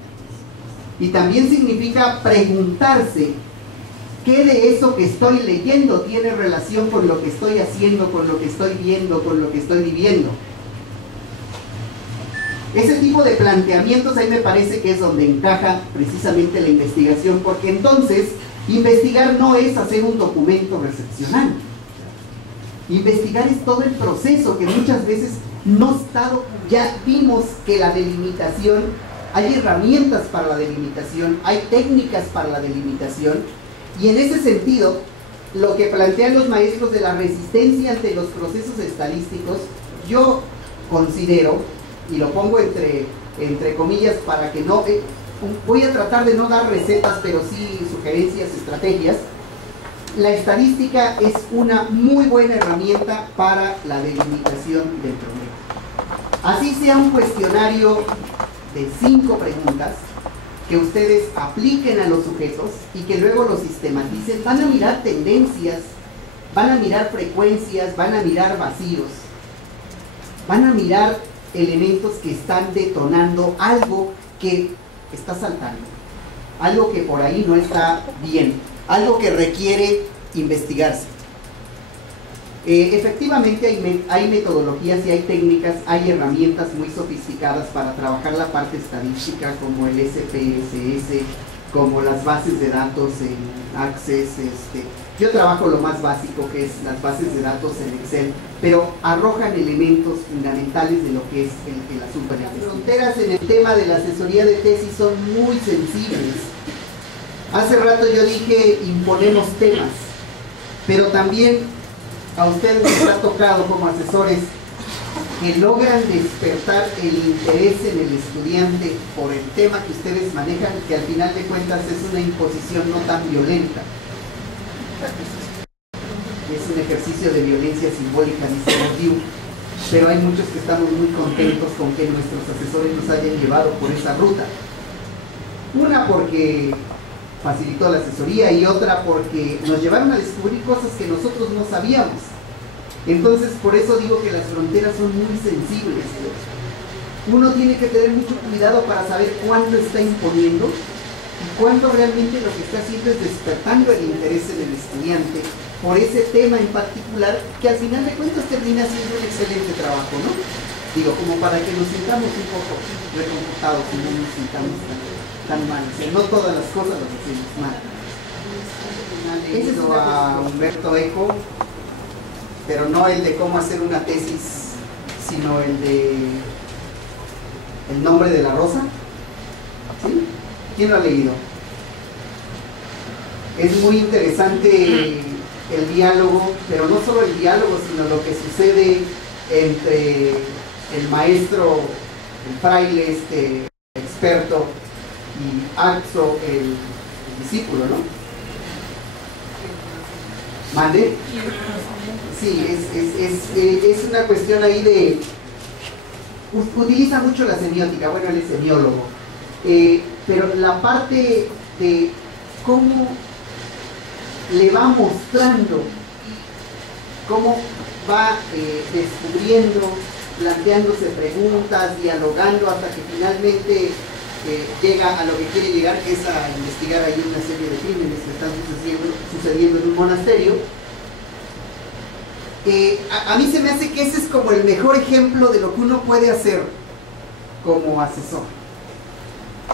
Y también significa preguntarse: ¿qué de eso que estoy leyendo tiene relación con lo que estoy haciendo, con lo que estoy viendo, con lo que estoy viviendo? Ese tipo de planteamientos ahí me parece que es donde encaja precisamente la investigación, porque entonces investigar no es hacer un documento recepcional. Investigar es todo el proceso que muchas veces no está. Ya vimos que la delimitación, hay herramientas para la delimitación, hay técnicas para la delimitación, y en ese sentido, lo que plantean los maestros de la resistencia ante los procesos estadísticos, yo considero, y lo pongo entre comillas para que no, voy a tratar de no dar recetas, pero sí sugerencias, estrategias. La estadística es una muy buena herramienta para la delimitación del problema. Así sea un cuestionario de 5 preguntas que ustedes apliquen a los sujetos y que luego los sistematicen. Van a mirar tendencias, van a mirar frecuencias, van a mirar vacíos, van a mirar elementos que están detonando algo que está saltando, algo que por ahí no está bien, algo que requiere investigarse. Efectivamente hay metodologías y hay técnicas, hay herramientas muy sofisticadas para trabajar la parte estadística, como el SPSS, como las bases de datos en Access. Yo trabajo lo más básico, que es las bases de datos en Excel, pero arrojan elementos fundamentales de lo que es el asunto. Las fronteras en el tema de la asesoría de tesis son muy sensibles. Hace rato yo dije imponemos temas, pero también a ustedes les ha tocado como asesores que logran despertar el interés en el estudiante por el tema que ustedes manejan, que al final de cuentas es una imposición no tan violenta. Es un ejercicio de violencia simbólica, dice Bourdieu, pero hay muchos que estamos muy contentos con que nuestros asesores nos hayan llevado por esa ruta. Una porque facilitó la asesoría y otra porque nos llevaron a descubrir cosas que nosotros no sabíamos. Entonces, por eso digo que las fronteras son muy sensibles. Uno tiene que tener mucho cuidado para saber cuándo está imponiendo y cuándo realmente lo que está haciendo es despertando el interés en el estudiante por ese tema en particular, que al final de cuentas termina siendo un excelente trabajo, ¿no? Digo, como para que nos sintamos un poco reconfortados y no nos sintamos tan mal. O sea, no todas las cosas las hacemos mal. Ese es a Humberto Eco, pero no el de cómo hacer una tesis, sino el de El nombre de la rosa. ¿Sí? ¿Quién lo ha leído? Es muy interesante el diálogo, pero no solo el diálogo, sino lo que sucede entre el maestro, el fraile experto, y Axo, el discípulo, ¿no? ¿Mande? Sí, es una cuestión ahí de... Utiliza mucho la semiótica, bueno, él es semiólogo, pero la parte de cómo le va mostrando, cómo va descubriendo, planteándose preguntas, dialogando hasta que finalmente llega a lo que quiere llegar, que es a investigar ahí una serie de crímenes que están sucediendo en un monasterio. A mí se me hace que ese es como el mejor ejemplo de lo que uno puede hacer como asesor.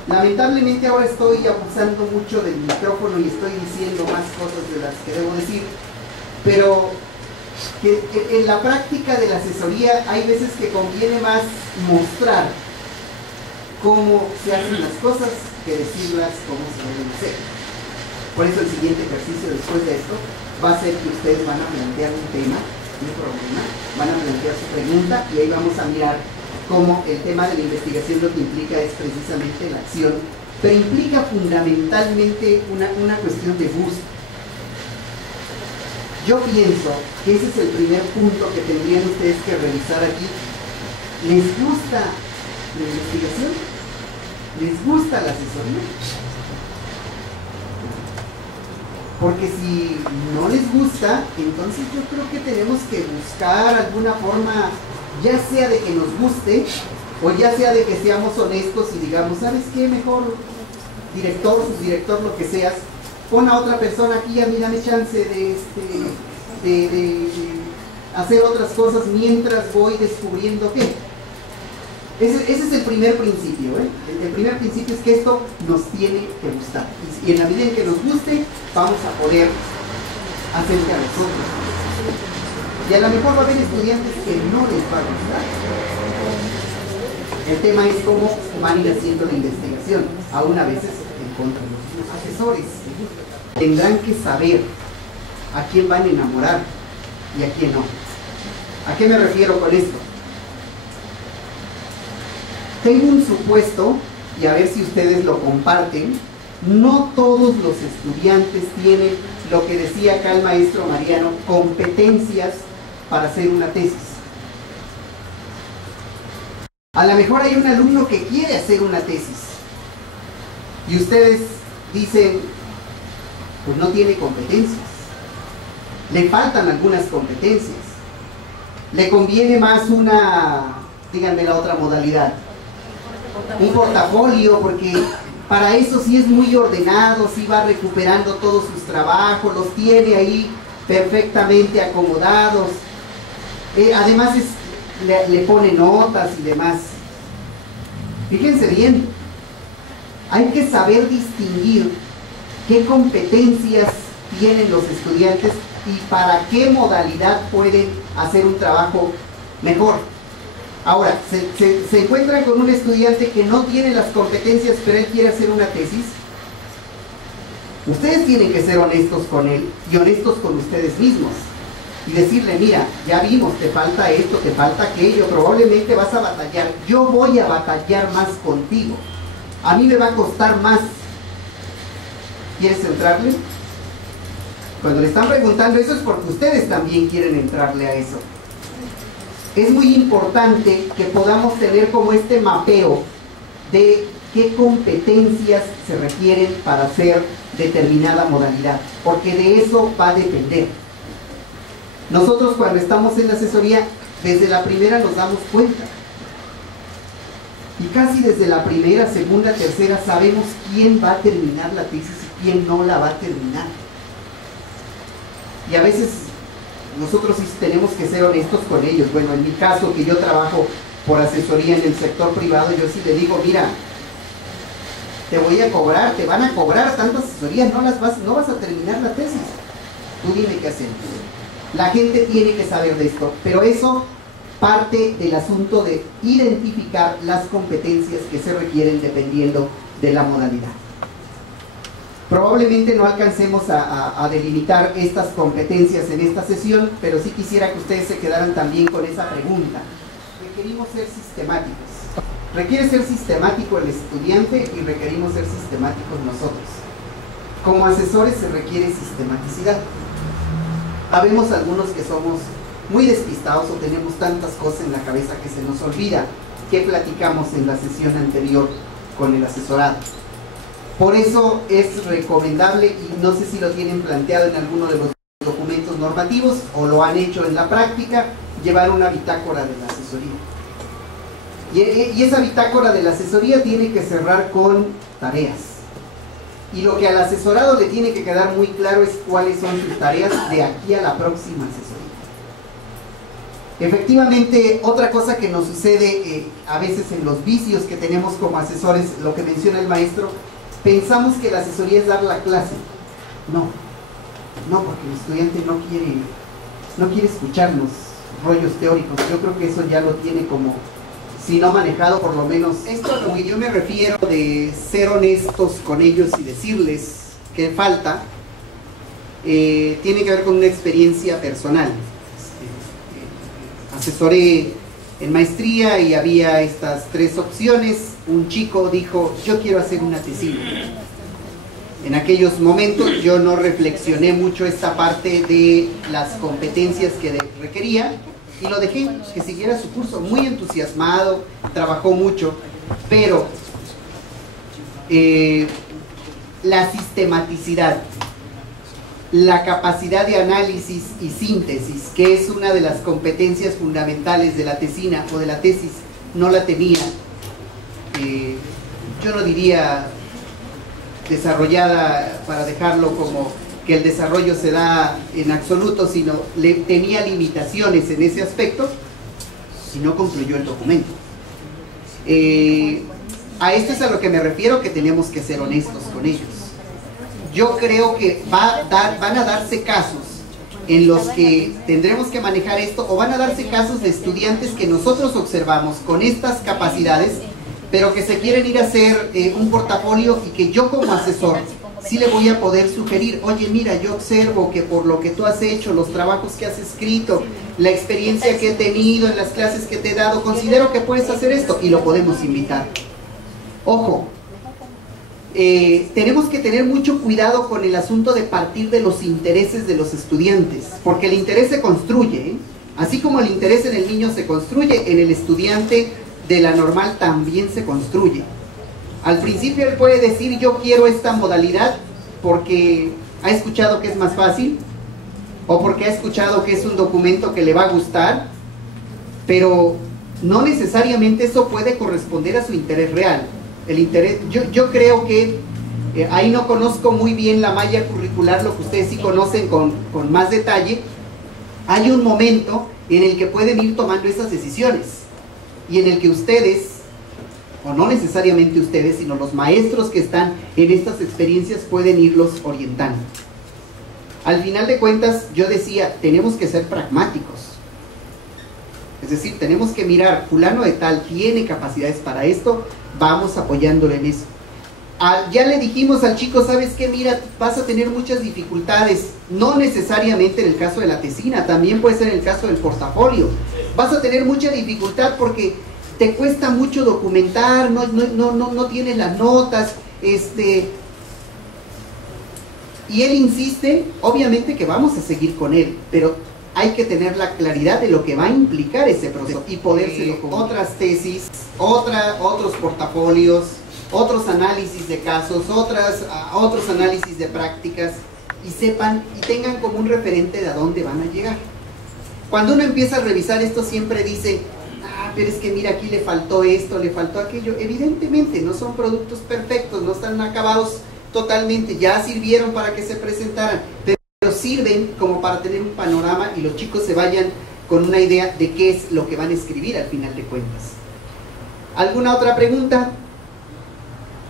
Lamentablemente ahora estoy abusando mucho del micrófono y estoy diciendo más cosas de las que debo decir, pero que en la práctica de la asesoría hay veces que conviene más mostrar cómo se hacen las cosas que decirlas cómo se deben hacer. Por eso el siguiente ejercicio después de esto va a ser que ustedes van a plantear un tema, un problema, van a plantear su pregunta y ahí vamos a mirar cómo el tema de la investigación lo que implica es precisamente la acción, pero implica fundamentalmente una cuestión de gusto. Yo pienso que ese es el primer punto que tendrían ustedes que revisar aquí. ¿Les gusta la investigación? ¿Les gusta la asesoría? Porque si no les gusta, entonces yo creo que tenemos que buscar alguna forma, ya sea de que nos guste, o ya sea de que seamos honestos y digamos, ¿sabes qué? Mejor director, subdirector, lo que seas, pon a otra persona aquí, a mí dame chance de hacer otras cosas mientras voy descubriendo qué. Ese es el primer principio, ¿eh? El primer principio es que esto nos tiene que gustar. Y en la medida en que nos guste, vamos a poder hacer que a nosotros. Y a lo mejor va a haber estudiantes que no les va a gustar. El tema es cómo van a ir haciendo la investigación, aún a veces en contra de los asesores. Tendrán que saber a quién van a enamorar y a quién no. ¿A qué me refiero con esto? Tengo un supuesto, y a ver si ustedes lo comparten. No todos los estudiantes tienen lo que decía acá el maestro Mariano, competencias para hacer una tesis. A lo mejor hay un alumno que quiere hacer una tesis y ustedes dicen, pues no tiene competencias, le faltan algunas competencias, le conviene más una, díganme la otra modalidad, un portafolio, porque para eso sí es muy ordenado, sí va recuperando todos sus trabajos, los tiene ahí perfectamente acomodados, además le pone notas y demás. Fíjense bien, hay que saber distinguir qué competencias tienen los estudiantes y para qué modalidad pueden hacer un trabajo mejor. Ahora, se encuentra con un estudiante que no tiene las competencias, pero él quiere hacer una tesis. Ustedes tienen que ser honestos con él y honestos con ustedes mismos y decirle, mira, ya vimos, te falta esto, te falta aquello, probablemente vas a batallar, yo voy a batallar más contigo, a mí me va a costar más. ¿Quieres entrarle? Cuando le están preguntando eso es porque ustedes también quieren entrarle a eso. Es muy importante que podamos tener como este mapeo de qué competencias se requieren para hacer determinada modalidad, porque de eso va a depender. Nosotros cuando estamos en la asesoría, desde la primera nos damos cuenta. Y casi desde la primera, segunda, tercera, sabemos quién va a terminar la tesis y quién no la va a terminar. Y a veces nosotros sí tenemos que ser honestos con ellos. Bueno, en mi caso, que yo trabajo por asesoría en el sector privado, yo sí le digo, mira, te voy a cobrar, te van a cobrar tantas asesorías, no vas a terminar la tesis. Tú dime qué hacemos. La gente tiene que saber de esto, pero eso parte del asunto de identificar las competencias que se requieren dependiendo de la modalidad. Probablemente no alcancemos a delimitar estas competencias en esta sesión, pero sí quisiera que ustedes se quedaran también con esa pregunta. Requerimos ser sistemáticos. Requiere ser sistemático el estudiante y requerimos ser sistemáticos nosotros. Como asesores se requiere sistematicidad. Habemos algunos que somos muy despistados o tenemos tantas cosas en la cabeza que se nos olvida que platicamos en la sesión anterior con el asesorado. Por eso es recomendable, y no sé si lo tienen planteado en alguno de los documentos normativos o lo han hecho en la práctica, llevar una bitácora de la asesoría. Y esa bitácora de la asesoría tiene que cerrar con tareas. Y lo que al asesorado le tiene que quedar muy claro es cuáles son sus tareas de aquí a la próxima asesoría. Efectivamente, otra cosa que nos sucede a veces en los vicios que tenemos como asesores, lo que menciona el maestro, pensamos que la asesoría es dar la clase. No, porque el estudiante no quiere escuchar los rollos teóricos. Yo creo que eso ya lo tiene como, si no manejado, por lo menos. Esto a lo que yo me refiero de ser honestos con ellos y decirles qué falta, tiene que ver con una experiencia personal. Asesoré en maestría y había estas tres opciones. Un chico dijo, yo quiero hacer una tesina. En aquellos momentos yo no reflexioné mucho esta parte de las competencias que requería y lo dejé que siguiera su curso, muy entusiasmado, trabajó mucho, pero la sistematicidad, la capacidad de análisis y síntesis, que es una de las competencias fundamentales de la tesina o de la tesis, no la tenía. Yo no diría desarrollada para dejarlo como que el desarrollo se da en absoluto, sino tenía limitaciones en ese aspecto si no concluyó el documento. A esto es a lo que me refiero, que tenemos que ser honestos con ellos. Yo creo que van a darse casos en los que tendremos que manejar esto, o van a darse casos de estudiantes que nosotros observamos con estas capacidades, pero que se quieren ir a hacer un portafolio y que yo como asesor sí le voy a poder sugerir, oye, mira, yo observo que por lo que tú has hecho, los trabajos que has escrito, la experiencia que he tenido en las clases que te he dado, considero que puedes hacer esto, y lo podemos invitar. Ojo, tenemos que tener mucho cuidado con el asunto de partir de los intereses de los estudiantes, porque el interés se construye, así como el interés en el niño se construye, en el estudiante de la normal también se construye. Al principio él puede decir, yo quiero esta modalidad porque ha escuchado que es más fácil, o porque ha escuchado que es un documento que le va a gustar, pero no necesariamente eso puede corresponder a su interés real. El interés, yo creo que ahí no conozco muy bien la malla curricular, lo que ustedes sí conocen con más detalle. Hay un momento en el que pueden ir tomando esas decisiones y en el que ustedes, o no necesariamente ustedes, sino los maestros que están en estas experiencias pueden irlos orientando. Al final de cuentas, yo decía, tenemos que ser pragmáticos. Es decir, tenemos que mirar, fulano de tal tiene capacidades para esto, vamos apoyándole en eso. Ya le dijimos al chico, ¿sabes qué? Mira, vas a tener muchas dificultades, no necesariamente en el caso de la tesina, también puede ser en el caso del portafolio. Vas a tener mucha dificultad porque te cuesta mucho documentar, no tienes las notas, y él insiste, obviamente que vamos a seguir con él, pero hay que tener la claridad de lo que va a implicar ese proceso y podérselo con otras tesis, otros portafolios, otros análisis de casos, otros análisis de prácticas, y sepan y tengan como un referente de a dónde van a llegar. Cuando uno empieza a revisar esto siempre dice, pero es que mira, aquí le faltó esto, le faltó aquello. Evidentemente no son productos perfectos, no están acabados totalmente, ya sirvieron para que se presentaran, pero sirven como para tener un panorama y los chicos se vayan con una idea de qué es lo que van a escribir al final de cuentas. ¿Alguna otra pregunta?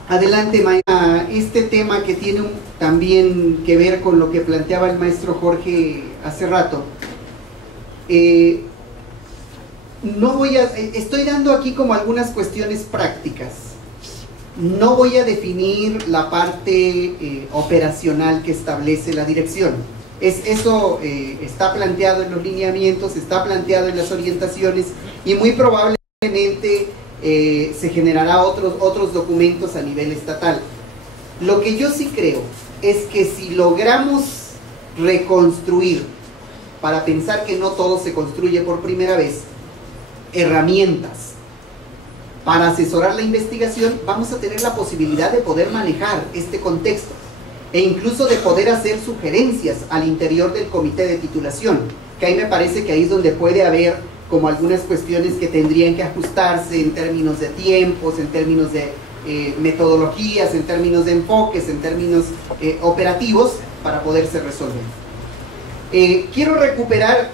Adelante, maestra. Este tema que tiene también que ver con lo que planteaba el maestro Jorge hace rato. Estoy dando aquí como algunas cuestiones prácticas. No voy a definir la parte operacional que establece la dirección. Eso está planteado en los lineamientos, está planteado en las orientaciones y muy probablemente se generará otros documentos a nivel estatal. Lo que yo sí creo es que si logramos reconstruir, para pensar que no todo se construye por primera vez, herramientas para asesorar la investigación, vamos a tener la posibilidad de poder manejar este contexto e incluso de poder hacer sugerencias al interior del comité de titulación, que ahí me parece que ahí es donde puede haber como algunas cuestiones que tendrían que ajustarse en términos de tiempos, en términos de metodologías, en términos de enfoques, en términos operativos, para poderse resolver. Quiero recuperar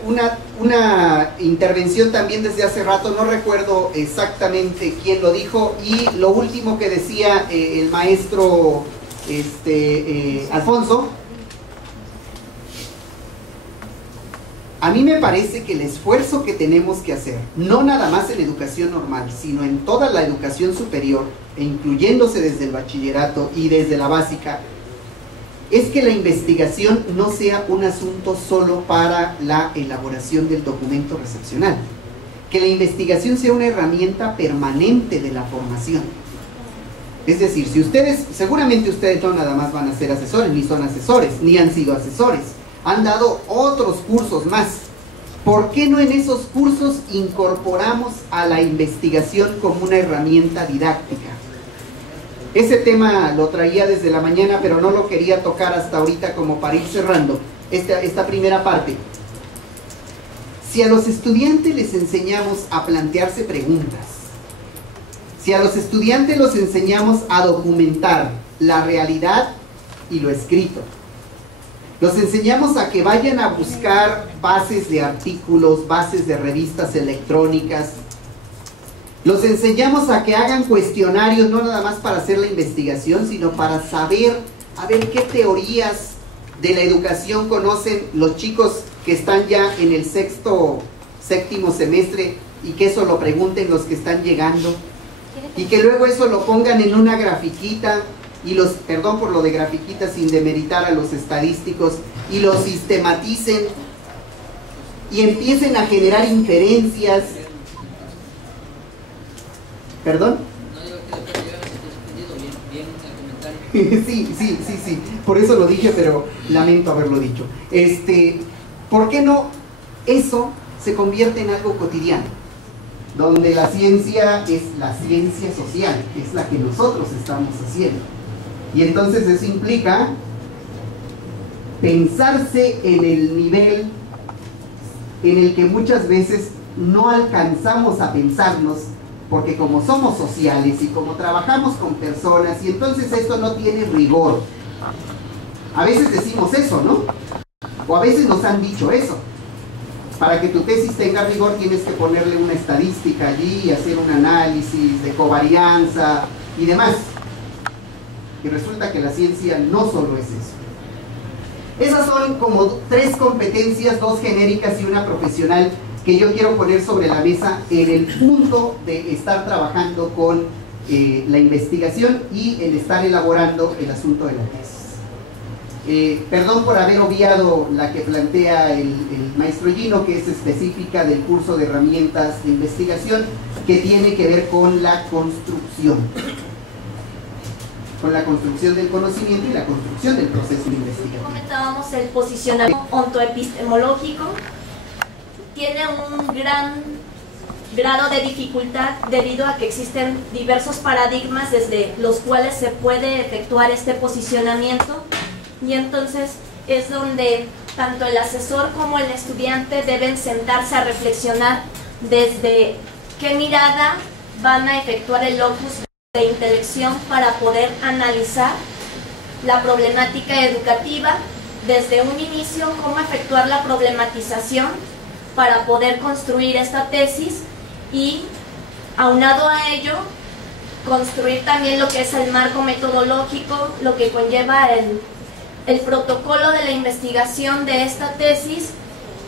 una intervención también desde hace rato, no recuerdo exactamente quién lo dijo, y lo último que decía el maestro Alfonso. A mí me parece que el esfuerzo que tenemos que hacer, no nada más en educación normal, sino en toda la educación superior, e incluyéndose desde el bachillerato y desde la básica, es que la investigación no sea un asunto solo para la elaboración del documento recepcional, que la investigación sea una herramienta permanente de la formación. Es decir, si ustedes, seguramente ustedes no nada más van a ser asesores, ni son asesores, ni han sido asesores, han dado otros cursos más. ¿Por qué no en esos cursos incorporamos a la investigación como una herramienta didáctica? Ese tema lo traía desde la mañana, pero no lo quería tocar hasta ahorita como para ir cerrando esta primera parte. Si a los estudiantes les enseñamos a plantearse preguntas, si a los estudiantes los enseñamos a documentar la realidad y lo escrito, los enseñamos a que vayan a buscar bases de artículos, bases de revistas electrónicas, los enseñamos a que hagan cuestionarios, no nada más para hacer la investigación, sino para saber, a ver qué teorías de la educación conocen los chicos que están ya en el séptimo semestre, y que eso lo pregunten los que están llegando, y que luego eso lo pongan en una grafiquita, y perdón por lo de grafiquita sin demeritar a los estadísticos, y lo sistematicen, y empiecen a generar inferencias. ¿Perdón? No digo que después bien el comentario. Sí, por eso lo dije, pero lamento haberlo dicho. ¿Por qué no eso se convierte en algo cotidiano? donde la ciencia es la ciencia social, que es la que nosotros estamos haciendo. Y entonces eso implica pensarse en el nivel en el que muchas veces no alcanzamos a pensarnos, porque como somos sociales y como trabajamos con personas, y entonces esto no tiene rigor. A veces decimos eso, ¿no? O a veces nos han dicho eso. Para que tu tesis tenga rigor tienes que ponerle una estadística allí y hacer un análisis de covarianza y demás. Y resulta que la ciencia no solo es eso. Esas son como 3 competencias, 2 genéricas y una profesional, que yo quiero poner sobre la mesa en el punto de estar trabajando con la investigación y el estar elaborando el asunto de la tesis. Perdón por haber obviado la que plantea el maestro Gino, que es específica del curso de herramientas de investigación, que tiene que ver con la construcción. Con la construcción del conocimiento y la construcción del proceso investigativo. Comentábamos el posicionamiento ontoepistemológico. Tiene un gran grado de dificultad debido a que existen diversos paradigmas desde los cuales se puede efectuar este posicionamiento, y entonces es donde tanto el asesor como el estudiante deben sentarse a reflexionar desde qué mirada van a efectuar el locus de intelección para poder analizar la problemática educativa, desde un inicio cómo efectuar la problematización para poder construir esta tesis, y aunado a ello construir también lo que es el marco metodológico, lo que conlleva el protocolo de la investigación de esta tesis,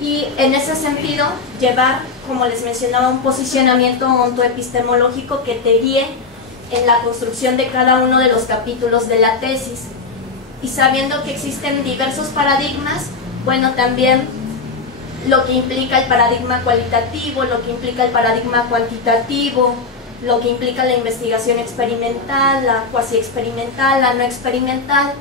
y en ese sentido llevar, como les mencionaba, un posicionamiento ontoepistemológico que te guíe en la construcción de cada uno de los capítulos de la tesis. Y sabiendo que existen diversos paradigmas, bueno, también lo que implica el paradigma cualitativo, lo que implica el paradigma cuantitativo, lo que implica la investigación experimental, la cuasi experimental, la no experimental.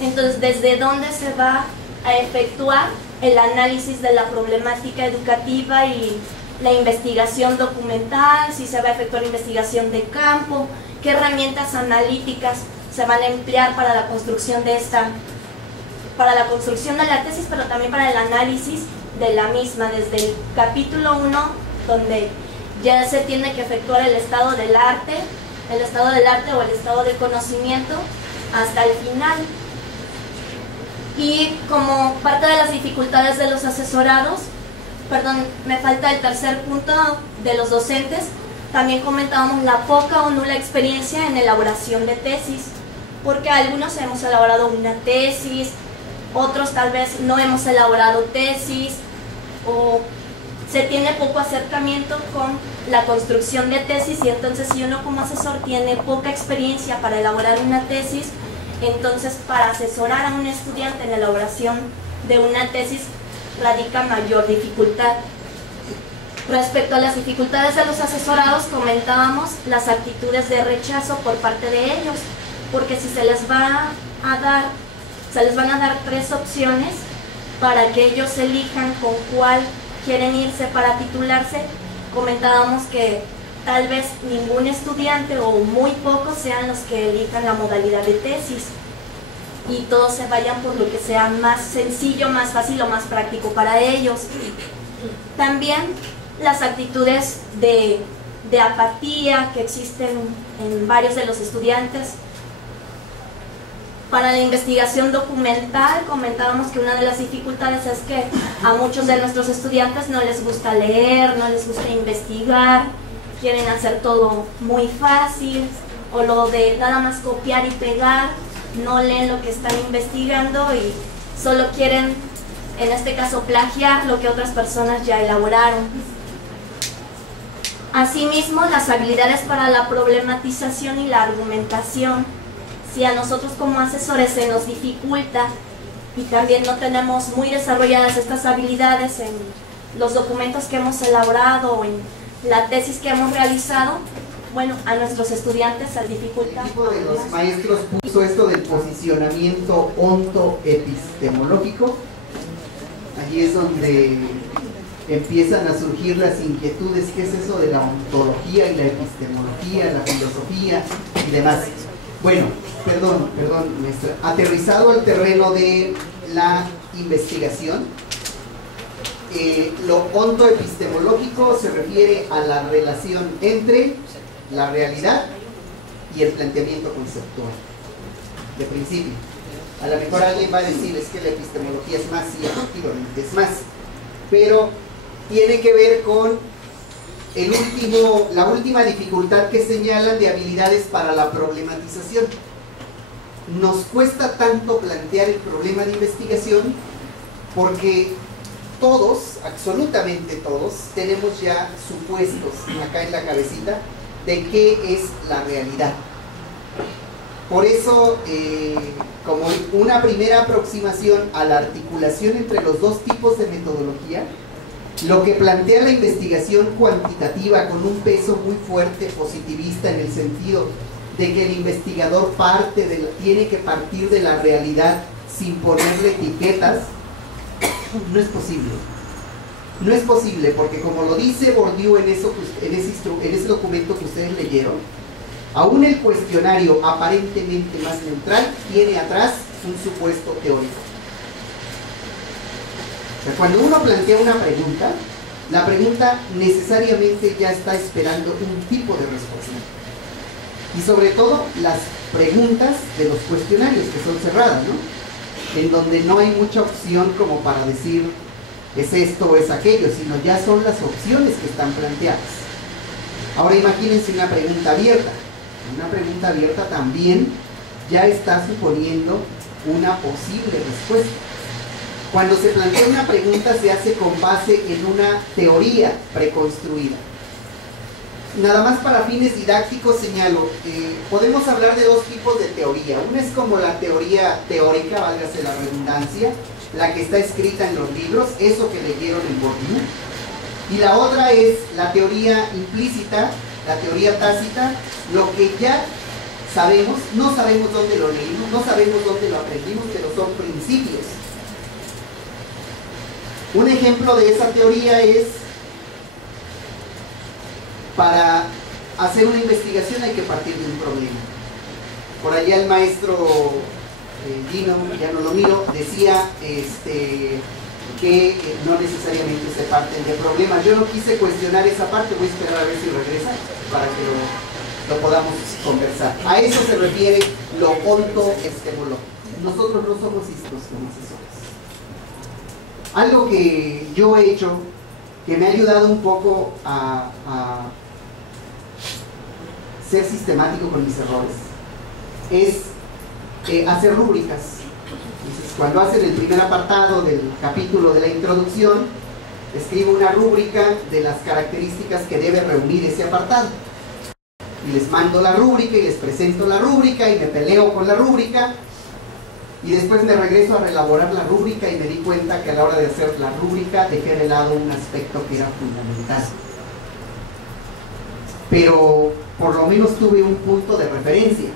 Entonces, ¿desde dónde se va a efectuar el análisis de la problemática educativa y la investigación documental? Si se va a efectuar investigación de campo, qué herramientas analíticas se van a emplear para la construcción de la tesis, pero también para el análisis de la misma, desde el capítulo 1, donde ya se tiene que efectuar el estado del arte o el estado de conocimiento, hasta el final. Y como parte de las dificultades de los asesorados, me falta el tercer punto de los docentes, también comentábamos la poca o nula experiencia en elaboración de tesis, porque algunos hemos elaborado una tesis, otros tal vez no hemos elaborado tesis, o se tiene poco acercamiento con la construcción de tesis, y entonces si uno como asesor tiene poca experiencia para elaborar una tesis, entonces para asesorar a un estudiante en la elaboración de una tesis radica mayor dificultad. Respecto a las dificultades de los asesorados, comentábamos las actitudes de rechazo por parte de ellos, porque si se les van a dar 3 opciones para que ellos elijan con cuál quieren irse para titularse, comentábamos que tal vez ningún estudiante o muy pocos sean los que elijan la modalidad de tesis, y todos se vayan por lo que sea más sencillo, más fácil o más práctico para ellos. También las actitudes de apatía que existen en varios de los estudiantes. Para la investigación documental, comentábamos que una de las dificultades es que a muchos de nuestros estudiantes no les gusta leer, no les gusta investigar, quieren hacer todo muy fácil, o lo de nada más copiar y pegar, no leen lo que están investigando y solo quieren, en este caso, plagiar lo que otras personas ya elaboraron. Asimismo, las habilidades para la problematización y la argumentación. Si a nosotros como asesores se nos dificulta y también no tenemos muy desarrolladas estas habilidades en los documentos que hemos elaborado o en la tesis que hemos realizado, bueno, a nuestros estudiantes se dificulta. El equipo de los maestros puso esto del posicionamiento ontoepistemológico. Allí es donde empiezan a surgir las inquietudes, ¿qué es eso de la ontología y la epistemología, la filosofía y demás? Bueno, perdón, maestra, aterrizado al terreno de la investigación, lo ontoepistemológico se refiere a la relación entre la realidad y el planteamiento conceptual, de principio. A lo mejor alguien va a decir, es que la epistemología es más, sí, efectivamente es más, pero tiene que ver con la última dificultad que señalan de habilidades para la problematización. Nos cuesta tanto plantear el problema de investigación porque todos, absolutamente todos, tenemos ya supuestos acá en la cabecita de qué es la realidad. Por eso, como una primera aproximación a la articulación entre los dos tipos de metodología, lo que plantea la investigación cuantitativa con un peso muy fuerte positivista en el sentido de que el investigador tiene que partir de la realidad sin ponerle etiquetas, no es posible. No es posible porque, como lo dice Bourdieu en ese documento que ustedes leyeron, aún el cuestionario aparentemente más neutral tiene atrás un supuesto teórico. O sea, cuando uno plantea una pregunta, la pregunta necesariamente ya está esperando un tipo de respuesta. Y sobre todo las preguntas de los cuestionarios, que son cerradas, ¿no? En donde no hay mucha opción como para decir es esto o es aquello, sino ya son las opciones que están planteadas. Ahora imagínense una pregunta abierta. Una pregunta abierta también ya está suponiendo una posible respuesta. Cuando se plantea una pregunta se hace con base en una teoría preconstruida. Nada más para fines didácticos señalo, podemos hablar de dos tipos de teoría. Una es como la teoría teórica, válgase la redundancia, la que está escrita en los libros, eso que leyeron en Bourdieu. Y la otra es la teoría implícita, la teoría tácita, lo que ya sabemos, no sabemos dónde lo leímos, no sabemos dónde lo aprendimos, pero son principios. Un ejemplo de esa teoría es, para hacer una investigación hay que partir de un problema. Por allá el maestro Gino, ya no lo miro, decía que no necesariamente se parten de problemas. Yo no quise cuestionar esa parte, voy a esperar a ver si regresa para que lo podamos conversar. A eso se refiere lo ontoepistemológico. Nosotros no somos institutos como asesores. Algo que yo he hecho, que me ha ayudado un poco a ser sistemático con mis errores, es hacer rúbricas. Entonces, cuando hacen el primer apartado del capítulo de la introducción, escribo una rúbrica de las características que debe reunir ese apartado. Y les mando la rúbrica y les presento la rúbrica y me peleo con la rúbrica. Y después me regreso a reelaborar la rúbrica y me di cuenta que a la hora de hacer la rúbrica dejé de lado un aspecto que era fundamental. Pero por lo menos tuve un punto de referencia.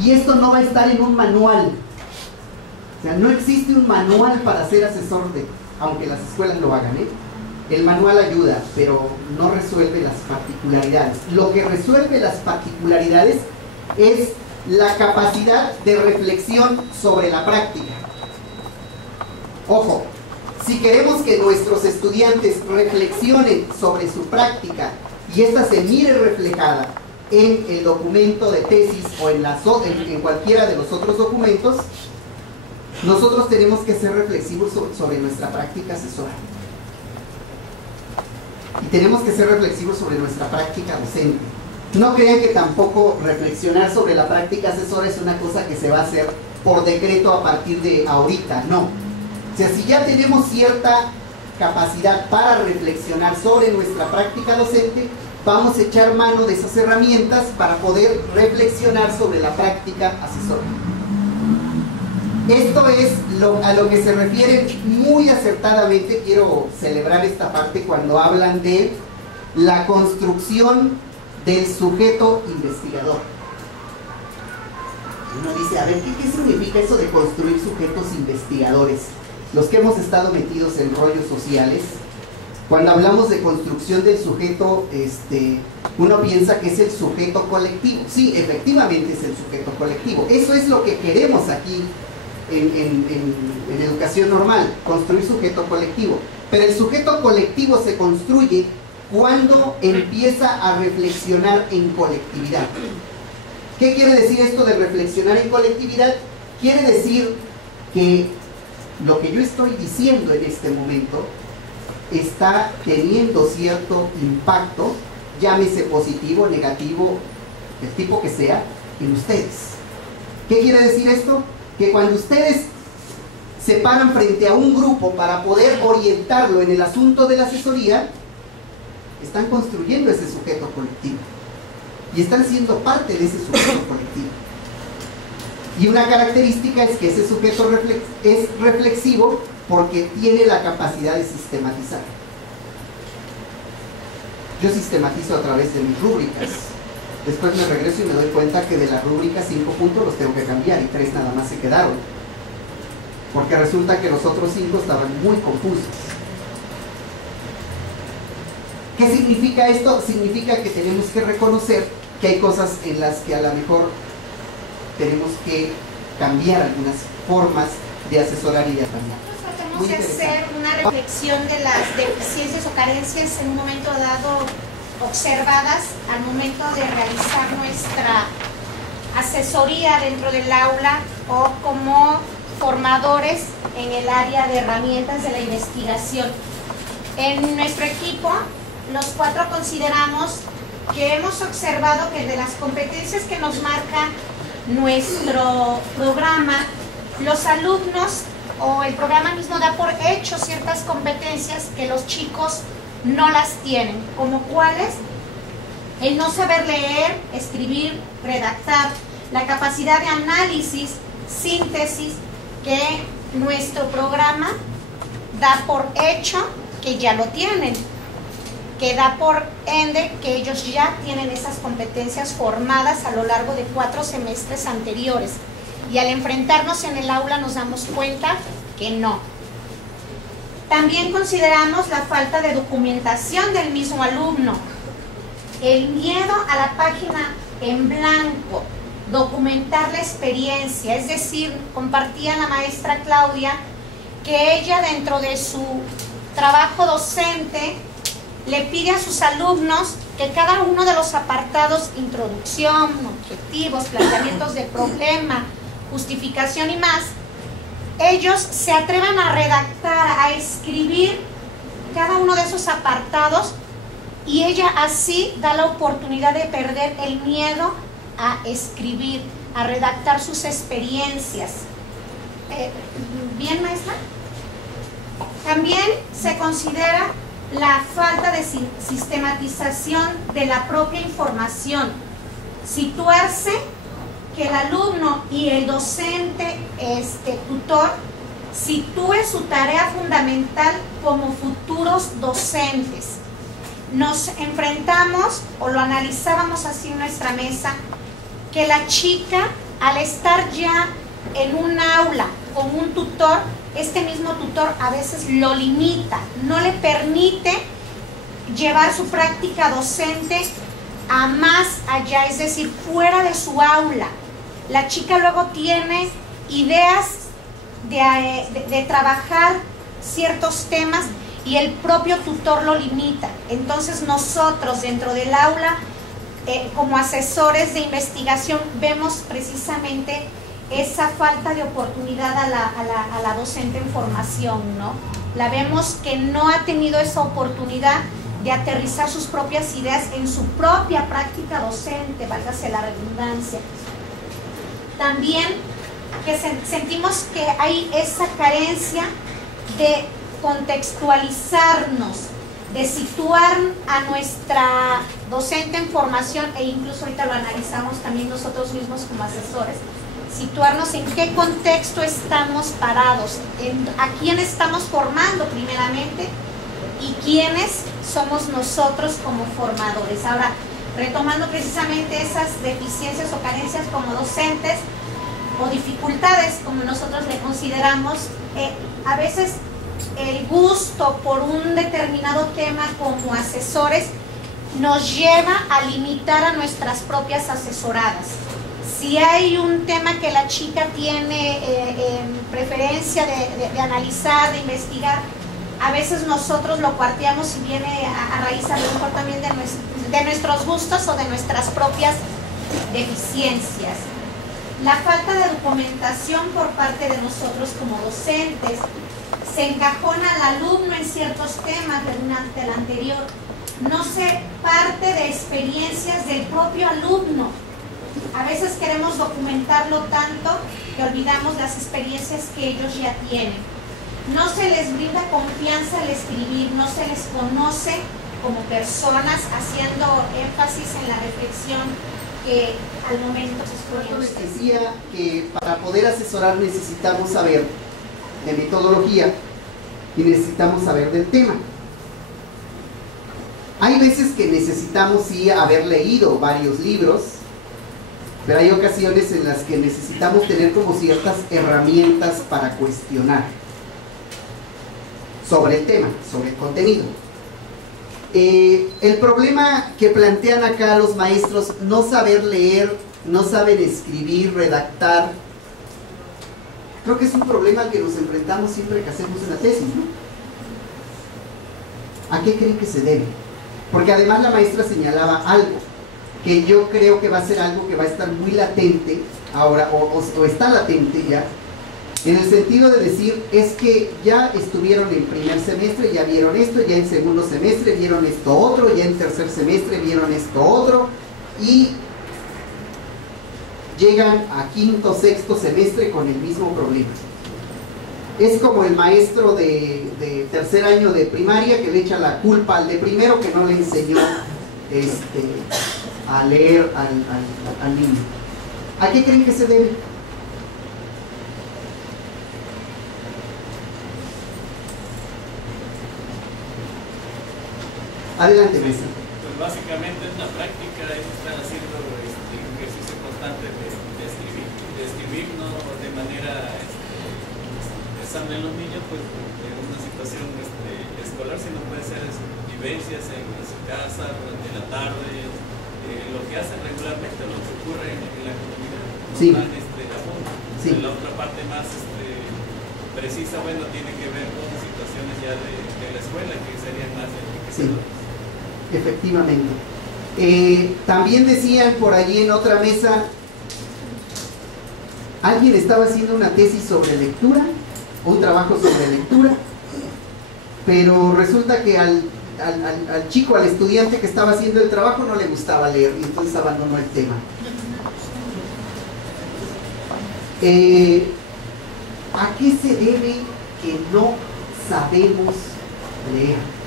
Y esto no va a estar en un manual. O sea, no existe un manual para ser asesor aunque las escuelas lo hagan, El manual ayuda, pero no resuelve las particularidades. Lo que resuelve las particularidades es la capacidad de reflexión sobre la práctica. Ojo, si queremos que nuestros estudiantes reflexionen sobre su práctica y ésta se mire reflejada en el documento de tesis o en cualquiera de los otros documentos, nosotros tenemos que ser reflexivos sobre nuestra práctica asesora. Y tenemos que ser reflexivos sobre nuestra práctica docente. No crean que tampoco reflexionar sobre la práctica asesora es una cosa que se va a hacer por decreto a partir de ahorita, no. O sea, si ya tenemos cierta capacidad para reflexionar sobre nuestra práctica docente, vamos a echar mano de esas herramientas para poder reflexionar sobre la práctica asesora. Esto es a lo que se refiere muy acertadamente. Quiero celebrar esta parte cuando hablan de la construcción del sujeto investigador. Uno dice, a ver, ¿qué significa eso de construir sujetos investigadores? los que hemos estado metidos en rollos sociales, cuando hablamos de construcción del sujeto, uno piensa que es el sujeto colectivo. Sí, efectivamente es el sujeto colectivo. Eso es lo que queremos aquí en educación normal, construir sujeto colectivo. Pero el sujeto colectivo se construye cuando empieza a reflexionar en colectividad. ¿Qué quiere decir esto de reflexionar en colectividad? Quiere decir que lo que yo estoy diciendo en este momento está teniendo cierto impacto, llámese positivo, negativo, el tipo que sea, en ustedes. ¿Qué quiere decir esto? Que cuando ustedes se paran frente a un grupo para poder orientarlo en el asunto de la asesoría, están construyendo ese sujeto colectivo y están siendo parte de ese sujeto colectivo. Y una característica es que ese sujeto es reflexivo porque tiene la capacidad de sistematizar. Yo sistematizo a través de mis rúbricas. Después me regreso y me doy cuenta que de la rúbrica 5 puntos los tengo que cambiar y 3 nada más se quedaron. Porque resulta que los otros 5 estaban muy confusos. ¿Qué significa esto? Significa que tenemos que reconocer que hay cosas en las que a lo mejor tenemos que cambiar algunas formas de asesorar y de acompañar. Nosotros tratamos de hacer una reflexión de las deficiencias o carencias en un momento dado observadas al momento de realizar nuestra asesoría dentro del aula o como formadores en el área de herramientas de la investigación. En nuestro equipo, los 4 consideramos que hemos observado que de las competencias que nos marca nuestro programa, los alumnos o el programa mismo da por hecho ciertas competencias que los chicos no las tienen, como cuáles: el no saber leer, escribir, redactar, la capacidad de análisis, síntesis, que nuestro programa da por hecho que ya lo tienen, que da por ende que ellos ya tienen esas competencias formadas a lo largo de 4 semestres anteriores. Y al enfrentarnos en el aula nos damos cuenta que no. También consideramos la falta de documentación del mismo alumno, el miedo a la página en blanco, documentar la experiencia. Es decir, compartía la maestra Claudia que ella dentro de su trabajo docente le pide a sus alumnos que cada uno de los apartados, introducción, objetivos, planteamientos de problema, justificación y más, ellos se atrevan a redactar, a escribir cada uno de esos apartados, y ella así da la oportunidad de perder el miedo a escribir, a redactar sus experiencias. ¿Bien, maestra? También se considera la falta de sistematización de la propia información. Situarse que el alumno y el docente, tutor, sitúe su tarea fundamental como futuros docentes. Nos enfrentamos, o lo analizábamos así en nuestra mesa, que la chica, al estar ya en un aula con un tutor, este mismo tutor a veces lo limita, no le permite llevar su práctica docente a más allá, es decir, fuera de su aula. La chica luego tiene ideas de trabajar ciertos temas y el propio tutor lo limita. Entonces nosotros dentro del aula, como asesores de investigación, vemos precisamente esa falta de oportunidad a la docente en formación, ¿no? La vemos que no ha tenido esa oportunidad de aterrizar sus propias ideas en su propia práctica docente, válgase la redundancia. También que sentimos que hay esa carencia de contextualizarnos, de situar a nuestra docente en formación, e incluso ahorita lo analizamos también nosotros mismos como asesores, situarnos en qué contexto estamos parados, a quién estamos formando primeramente y quiénes somos nosotros como formadores. Ahora, retomando precisamente esas deficiencias o carencias como docentes, o dificultades, como nosotros le consideramos. A veces el gusto por un determinado tema como asesores nos lleva a limitar a nuestras propias asesoradas. Si hay un tema que la chica tiene preferencia de analizar, de investigar, a veces nosotros lo cuarteamos y viene a raíz a lo mejor también de nuestros gustos o de nuestras propias deficiencias. La falta de documentación por parte de nosotros como docentes, se encajona al alumno en ciertos temas durante el anterior, no se parte de experiencias del propio alumno. A veces queremos documentarlo tanto que olvidamos las experiencias que ellos ya tienen. No se les brinda confianza al escribir, no se les conoce como personas, haciendo énfasis en la reflexión que al momento se les decía que para poder asesorar necesitamos saber de metodología y necesitamos saber del tema. Hay veces que necesitamos sí haber leído varios libros, pero hay ocasiones en las que necesitamos tener como ciertas herramientas para cuestionar sobre el tema, sobre el contenido. El problema que plantean acá los maestros, no saber leer, no saber escribir, redactar, creo que es un problema al que nos enfrentamos siempre que hacemos una tesis, ¿no? ¿A qué creen que se debe? Porque además la maestra señalaba algo que yo creo que va a ser algo que va a estar muy latente ahora, o está latente ya, en el sentido de decir, es que ya estuvieron en primer semestre, ya vieron esto, ya en segundo semestre vieron esto otro, ya en tercer semestre vieron esto otro, y llegan a quinto, sexto semestre con el mismo problema. Es como el maestro de tercer año de primaria que le echa la culpa al de primero que no le enseñó a leer al niño. ¿A qué creen que se debe? Adelante, maestra. Pues básicamente es una práctica, ellos están haciendo ejercicio constante de escribir no de manera pensando en los niños, pues en una situación escolar, sino puede ser vivencias en su casa, durante la tarde, lo que hacen regularmente, lo que ocurre en la comunidad. Sí. Sí. La otra parte más precisa, bueno, tiene que ver con situaciones ya de la escuela, que serían más enriquecedoras. Sí. Efectivamente. También decían por allí en otra mesa, alguien estaba haciendo una tesis sobre lectura, un trabajo sobre lectura, pero resulta que al chico, al estudiante que estaba haciendo el trabajo no le gustaba leer y entonces abandonó el tema. ¿A qué se debe que no sabemos leer?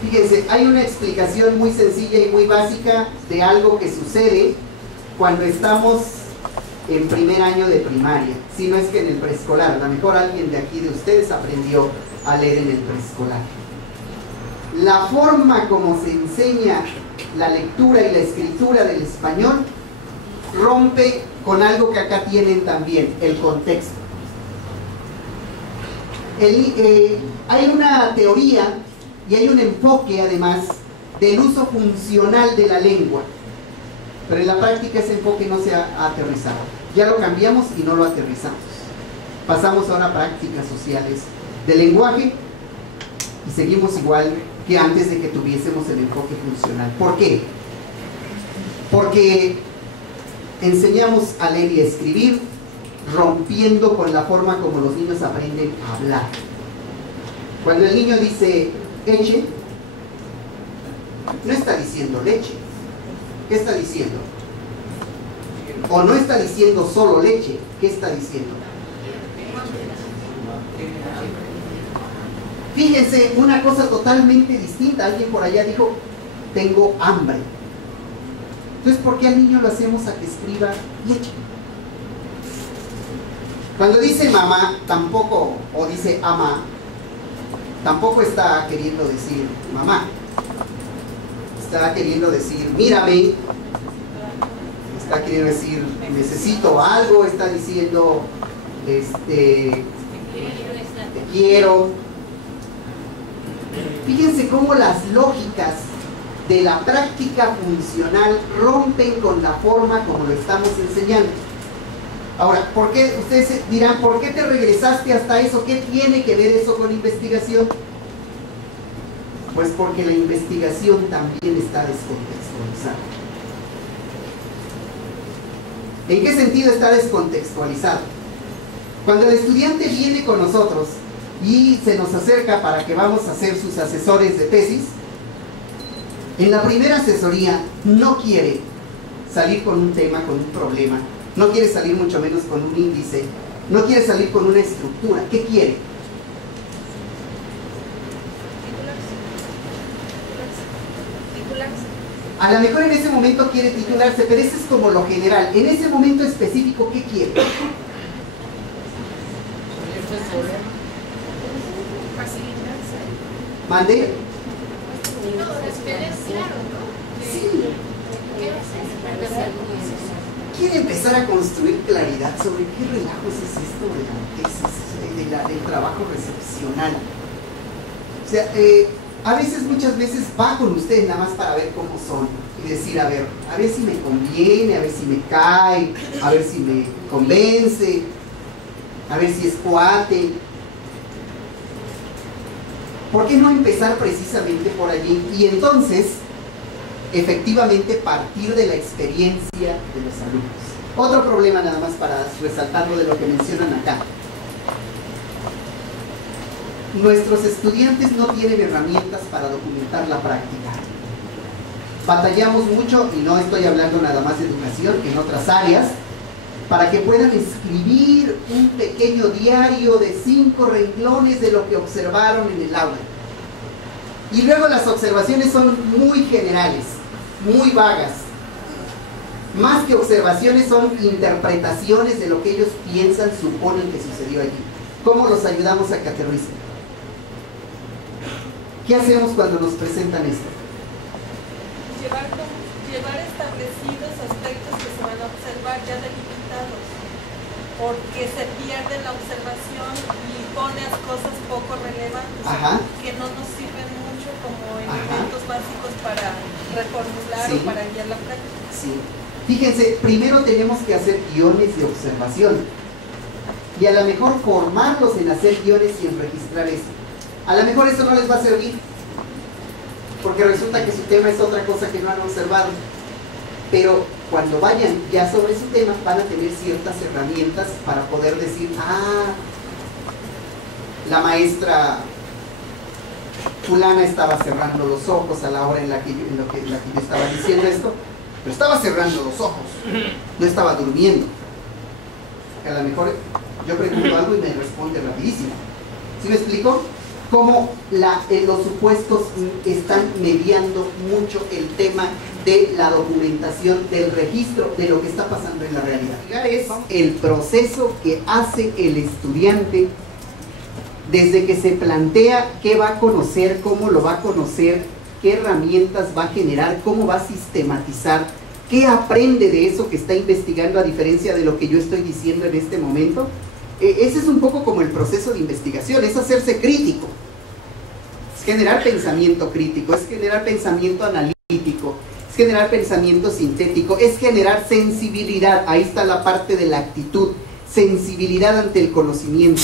Fíjense, hay una explicación muy sencilla y muy básica de algo que sucede cuando estamos en primer año de primaria, si no es que en el preescolar. A lo mejor alguien de aquí de ustedes aprendió a leer en el preescolar. La forma como se enseña la lectura y la escritura del español rompe con algo que acá tienen también, el contexto. Hay una teoría y hay un enfoque además del uso funcional de la lengua, pero en la práctica ese enfoque no se ha aterrizado. Ya lo cambiamos y no lo aterrizamos. Pasamos ahora a prácticas sociales del lenguaje y seguimos igual que antes de que tuviésemos el enfoque funcional. ¿Por qué? Porque enseñamos a leer y a escribir rompiendo con la forma como los niños aprenden a hablar. Cuando el niño dice leche, no está diciendo leche. ¿Qué está diciendo? O no está diciendo solo leche. ¿Qué está diciendo? Fíjense, una cosa totalmente distinta. Alguien por allá dijo, tengo hambre. Entonces, ¿por qué al niño lo hacemos a que escriba leche? Cuando dice mamá, tampoco, o dice ama, tampoco está queriendo decir mamá. Está queriendo decir mírame. está queriendo decir necesito algo, está diciendo te quiero. Fíjense cómo las lógicas de la práctica funcional rompen con la forma como lo estamos enseñando. Ahora, ¿por qué? Ustedes dirán, ¿por qué te regresaste hasta eso? ¿Qué tiene que ver eso con investigación? Pues porque la investigación también está descontextualizada. ¿En qué sentido está descontextualizado? Cuando el estudiante viene con nosotros y se nos acerca para que vamos a ser sus asesores de tesis, en la primera asesoría no quiere salir con un tema, con un problema, no quiere salir mucho menos con un índice, no quiere salir con una estructura. ¿Qué quiere? A lo mejor en ese momento quiere titularse, pero eso es como lo general. En ese momento específico, ¿qué quiere? ¿Mande? Sí. Quiere empezar a construir claridad sobre qué relajos es esto de la tesis, del trabajo recepcional. O sea, a veces, muchas veces va con ustedes nada más para ver cómo son y decir, a ver si me conviene, a ver si me cae, a ver si me convence, a ver si es cuate. ¿Por qué no empezar precisamente por allí? Y entonces, efectivamente, partir de la experiencia de los alumnos. Otro problema nada más para resaltarlo de lo que mencionan acá. Nuestros estudiantes no tienen herramientas para documentar la práctica. Batallamos mucho, y no estoy hablando nada más de educación, en otras áreas, para que puedan escribir un pequeño diario de 5 renglones de lo que observaron en el aula. Y luego las observaciones son muy generales, muy vagas. Más que observaciones son interpretaciones de lo que ellos piensan, suponen que sucedió allí. ¿Cómo los ayudamos a que aterricen? ¿Qué hacemos cuando nos presentan esto? Llevar establecidos aspectos que se van a observar ya delimitados, porque se pierde la observación y pones cosas poco relevantes. Ajá. Que no nos sirven mucho como elementos básicos para reformular o para guiar la práctica. Sí. Fíjense, primero tenemos que hacer guiones de observación y a lo mejor formarlos en hacer guiones y en registrar eso. A lo mejor eso no les va a servir porque resulta que su tema es otra cosa que no han observado, pero cuando vayan ya sobre su tema van a tener ciertas herramientas para poder decir, la maestra fulana estaba cerrando los ojos a la hora en la que yo estaba diciendo esto, pero estaba cerrando los ojos, no estaba durmiendo. A lo mejor yo pregunto algo y me responde rapidísimo. ¿Sí me explico? Cómo los supuestos están mediando mucho el tema de la documentación, del registro de lo que está pasando en la realidad. Es el proceso que hace el estudiante desde que se plantea qué va a conocer, cómo lo va a conocer, qué herramientas va a generar, cómo va a sistematizar, qué aprende de eso que está investigando a diferencia de lo que yo estoy diciendo en este momento. Ese es un poco como el proceso de investigación, es hacerse crítico, es generar pensamiento crítico, es generar pensamiento analítico, es generar pensamiento sintético, es generar sensibilidad. Ahí está la parte de la actitud, sensibilidad ante el conocimiento.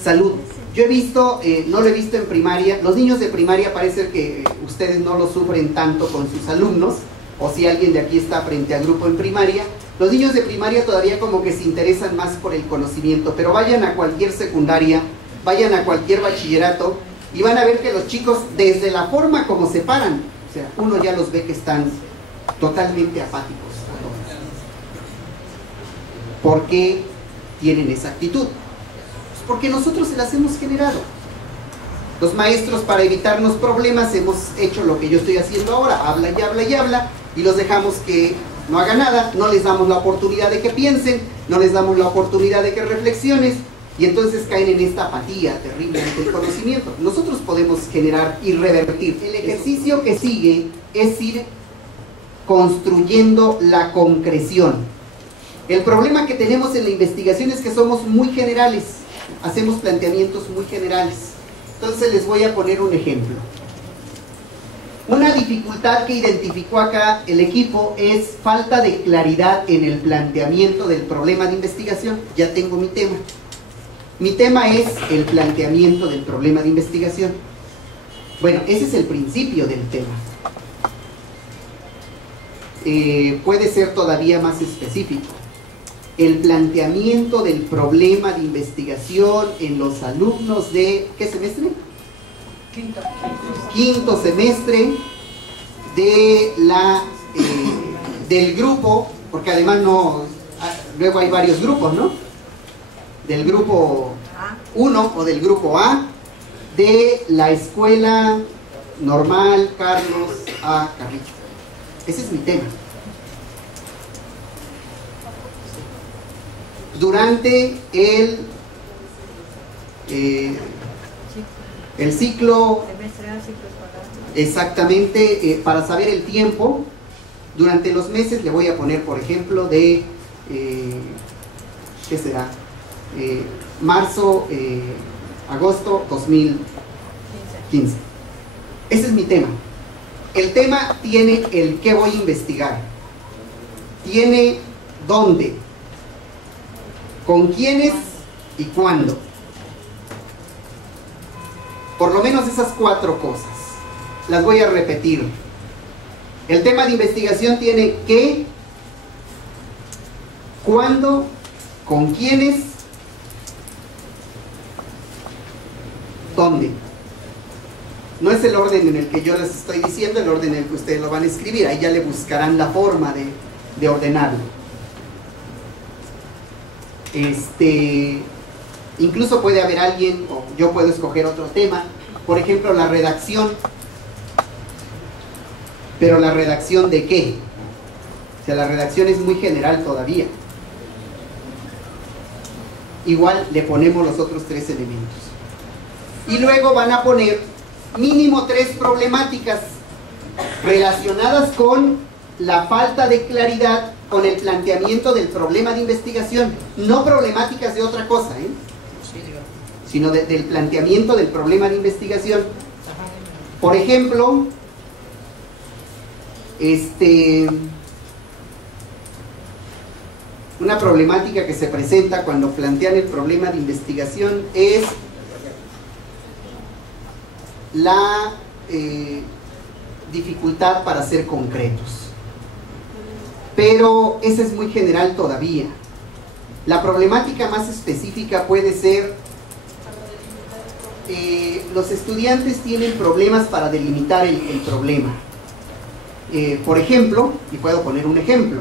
Salud. Yo he visto, no lo he visto en primaria, los niños de primaria parece que ustedes no lo sufren tanto con sus alumnos, o si alguien de aquí está frente a grupo en primaria. Los niños de primaria todavía como que se interesan más por el conocimiento, pero vayan a cualquier secundaria, vayan a cualquier bachillerato y van a ver que los chicos, desde la forma como se paran, o sea, uno ya los ve que están totalmente apáticos. ¿Por qué tienen esa actitud? Pues porque nosotros se las hemos generado. Los maestros, para evitarnos problemas, hemos hecho lo que yo estoy haciendo ahora, habla y habla y habla, y los dejamos que no haga nada, no les damos la oportunidad de que piensen, no les damos la oportunidad de que reflexiones, y entonces caen en esta apatía terrible ante el conocimiento. Nosotros podemos generar y revertir. El ejercicio que sigue es ir construyendo la concreción. El problema que tenemos en la investigación es que somos muy generales, hacemos planteamientos muy generales. Entonces les voy a poner un ejemplo. Una dificultad que identificó acá el equipo es falta de claridad en el planteamiento del problema de investigación. Ya tengo mi tema. Mi tema es el planteamiento del problema de investigación. Bueno, ese es el principio del tema. Puede ser todavía más específico. El planteamiento del problema de investigación en los alumnos de, ¿qué semestre? Quinto semestre de del grupo, porque además luego hay varios grupos, ¿no? Del grupo 1 o del grupo A de la Escuela Normal Carlos A. Carrillo. Ese es mi tema. Durante el ciclo, exactamente, para saber el tiempo, durante los meses le voy a poner, por ejemplo, de, ¿qué será? Marzo, agosto 2015. Ese es mi tema. El tema tiene el qué voy a investigar, tiene dónde, con quiénes y cuándo. Por lo menos esas 4 cosas. Las voy a repetir. El tema de investigación tiene qué, cuándo, con quiénes, dónde. No es el orden en el que yo les estoy diciendo, el orden en el que ustedes lo van a escribir. Ahí ya le buscarán la forma de ordenarlo. Incluso puede haber alguien, o yo puedo escoger otro tema, por ejemplo la redacción. Pero la redacción ¿de qué? O sea, la redacción es muy general todavía. Igual le ponemos los otros 3 elementos. Y luego van a poner mínimo 3 problemáticas relacionadas con la falta de claridad con el planteamiento del problema de investigación. No problemáticas de otra cosa, sino del planteamiento del problema de investigación. Por ejemplo, una problemática que se presenta cuando plantean el problema de investigación es la dificultad para ser concretos. Pero esa es muy general todavía. La problemática más específica puede ser los estudiantes tienen problemas para delimitar el problema. Por ejemplo, y puedo poner un ejemplo,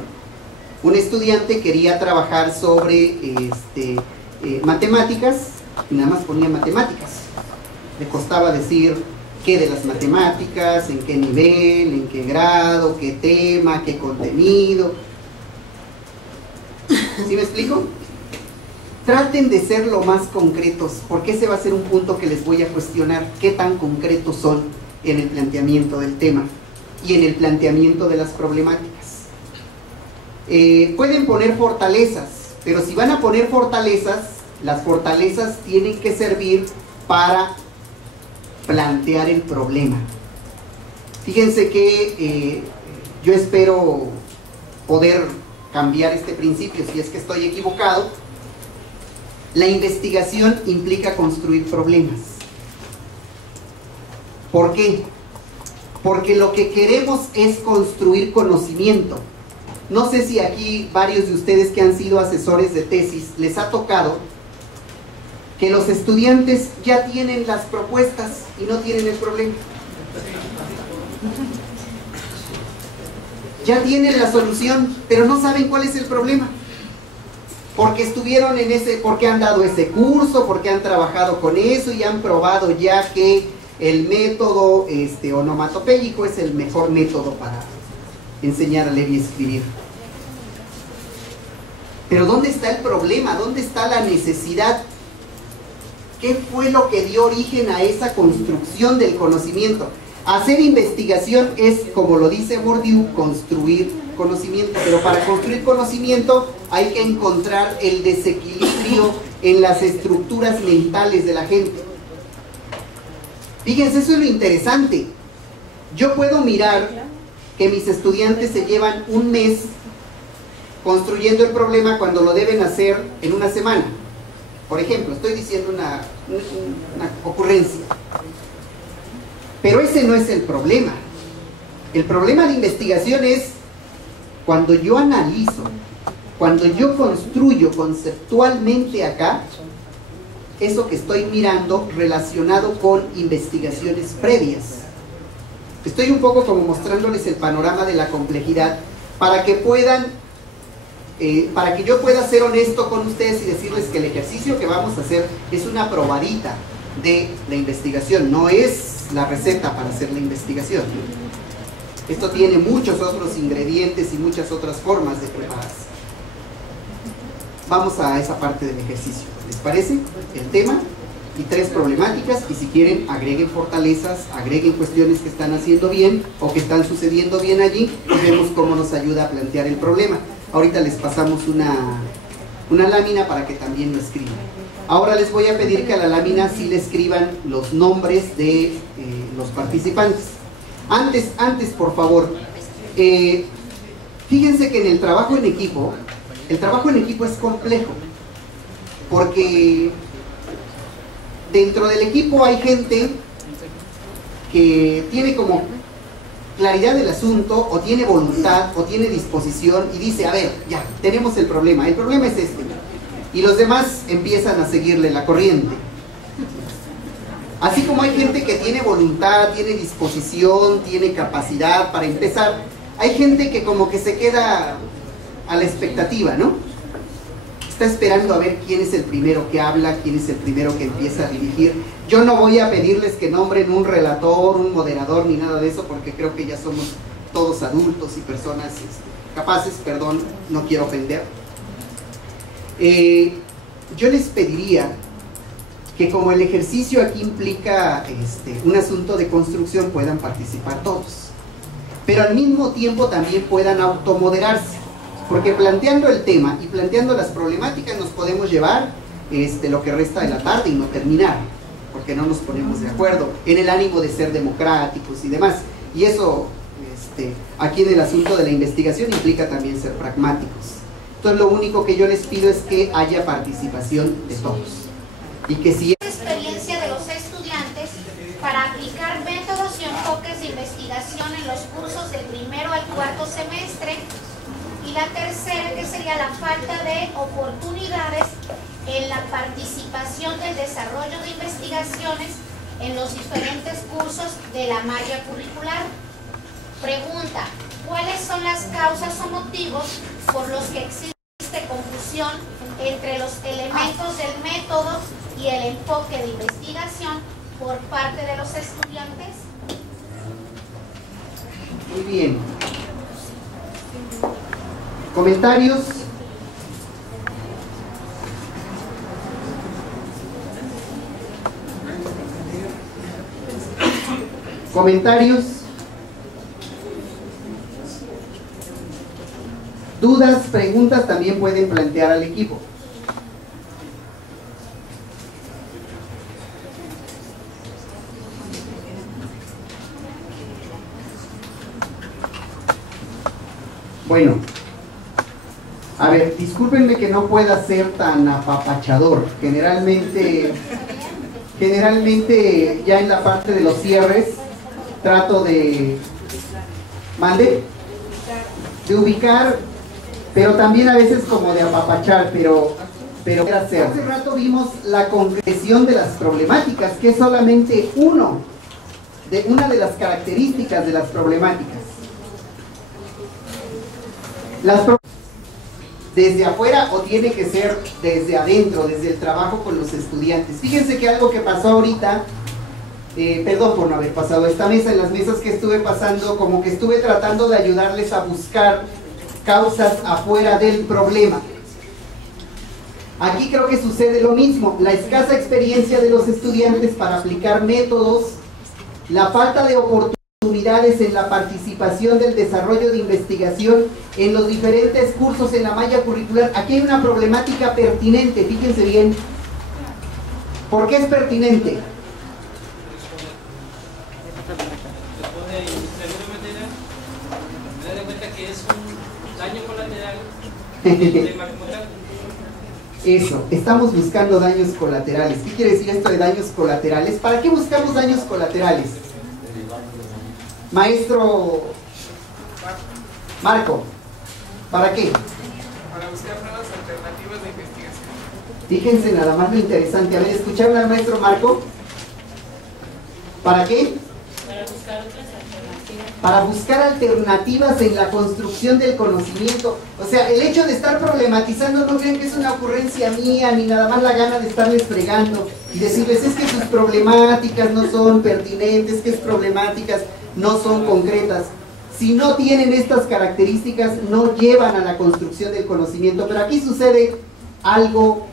un estudiante quería trabajar sobre matemáticas y nada más ponía matemáticas. Le costaba decir qué de las matemáticas, en qué nivel, en qué grado, qué tema, qué contenido. ¿Sí me explico? Traten de ser lo más concretos, porque ese va a ser un punto que les voy a cuestionar, qué tan concretos son en el planteamiento del tema y en el planteamiento de las problemáticas. Pueden poner fortalezas, pero si van a poner fortalezas, las fortalezas tienen que servir para plantear el problema. Fíjense que yo espero poder cambiar este principio si es que estoy equivocado. La investigación implica construir problemas. ¿Por qué? Porque lo que queremos es construir conocimiento. No sé si aquí varios de ustedes que han sido asesores de tesis les ha tocado que los estudiantes ya tienen las propuestas y no tienen el problema. Ya tienen la solución, pero no saben cuál es el problema. Porque estuvieron en porque han dado ese curso, porque han trabajado con eso y han probado ya que el método onomatopéyico es el mejor método para enseñar a leer y escribir. Pero ¿dónde está el problema? ¿Dónde está la necesidad? ¿Qué fue lo que dio origen a esa construcción del conocimiento? Hacer investigación es, como lo dice Bourdieu, construir conocimiento, pero para construir conocimiento hay que encontrar el desequilibrio en las estructuras mentales de la gente. Fíjense, eso es lo interesante. Yo puedo mirar que mis estudiantes se llevan un mes construyendo el problema cuando lo deben hacer en una semana. Por ejemplo, estoy diciendo una ocurrencia. Pero ese no es el problema. El problema de investigación es cuando yo analizo, cuando yo construyo conceptualmente acá, eso que estoy mirando relacionado con investigaciones previas. Estoy un poco como mostrándoles el panorama de la complejidad para que puedan, para que yo pueda ser honesto con ustedes y decirles que el ejercicio que vamos a hacer es una probadita de la investigación, no es la receta para hacer la investigación. Esto tiene muchos otros ingredientes y muchas otras formas de prepararse. Vamos a esa parte del ejercicio. ¿Les parece? El tema y 3 problemáticas, y si quieren agreguen fortalezas, agreguen cuestiones que están haciendo bien o que están sucediendo bien allí, y vemos cómo nos ayuda a plantear el problema. Ahorita les pasamos una lámina para que también lo escriban. Ahora les voy a pedir que a la lámina sí le escriban los nombres de los participantes. Antes, por favor, fíjense que en el trabajo en equipo es complejo, porque dentro del equipo hay gente que tiene como claridad del asunto, o tiene voluntad, o tiene disposición, y dice, a ver, ya, tenemos el problema es este, y los demás empiezan a seguirle la corriente. Así como hay gente que tiene voluntad, tiene disposición, tiene capacidad para empezar, hay gente que como que se queda a la expectativa, ¿no? Está esperando a ver quién es el primero que habla, quién es el primero que empieza a dirigir. Yo no voy a pedirles que nombren un relator, un moderador, ni nada de eso, porque creo que ya somos todos adultos y personas capaces, perdón, no quiero ofender. Yo les pediría que, como el ejercicio aquí implica un asunto de construcción, puedan participar todos, pero al mismo tiempo también puedan automoderarse, porque planteando el tema y planteando las problemáticas nos podemos llevar lo que resta de la tarde y no terminar, porque no nos ponemos de acuerdo en el ánimo de ser democráticos y demás, y eso aquí en el asunto de la investigación implica también ser pragmáticos. Entonces lo único que yo les pido es que haya participación de todos, y que si experiencia de los estudiantes para aplicar métodos y enfoques de investigación en los cursos del 1º al 4º semestre, y la tercera, que sería la falta de oportunidades en la participación del desarrollo de investigaciones en los diferentes cursos de la malla curricular. Pregunta: ¿cuáles son las causas o motivos por los que existe confusión entre los elementos del método y el enfoque de investigación por parte de los estudiantes? Muy bien. ¿Comentarios? ¿Comentarios? Dudas, preguntas también pueden plantear al equipo. Bueno, a ver, discúlpenme que no pueda ser tan apapachador. Generalmente ya en la parte de los cierres trato de ubicar, pero también a veces como de apapachar, pero hacer. Hace rato vimos la concreción de las problemáticas, que es solamente una de las características de las problemáticas. Desde afuera, o tiene que ser desde adentro, desde el trabajo con los estudiantes. Fíjense que algo que pasó ahorita, perdón por no haber pasado esta mesa, en las mesas que estuve pasando, como que estuve tratando de ayudarles a buscar causas afuera del problema. Aquí creo que sucede lo mismo. La escasa experiencia de los estudiantes para aplicar métodos la falta de oportunidades en la participación del desarrollo de investigación en los diferentes cursos en la malla curricular. Aquí hay una problemática pertinente, fíjense bien. ¿Por qué es pertinente? De alguna manera, me da cuenta que es un daño colateral del tema como tal. Eso, estamos buscando daños colaterales. ¿Qué quiere decir esto de daños colaterales? ¿Para qué buscamos daños colaterales? Maestro Marco, ¿para qué? Para buscar nuevas alternativas de investigación. Fíjense nada más lo interesante. A ver, ¿escucharon al maestro Marco? ¿Para qué? Para buscar otras alternativas. Para buscar alternativas en la construcción del conocimiento. O sea, el hecho de estar problematizando, no creen que es una ocurrencia mía, ni nada más la gana de estarles fregando y decirles es que sus problemáticas no son pertinentes, que sus problemáticas no son concretas. Si no tienen estas características, no llevan a la construcción del conocimiento. Pero aquí sucede algo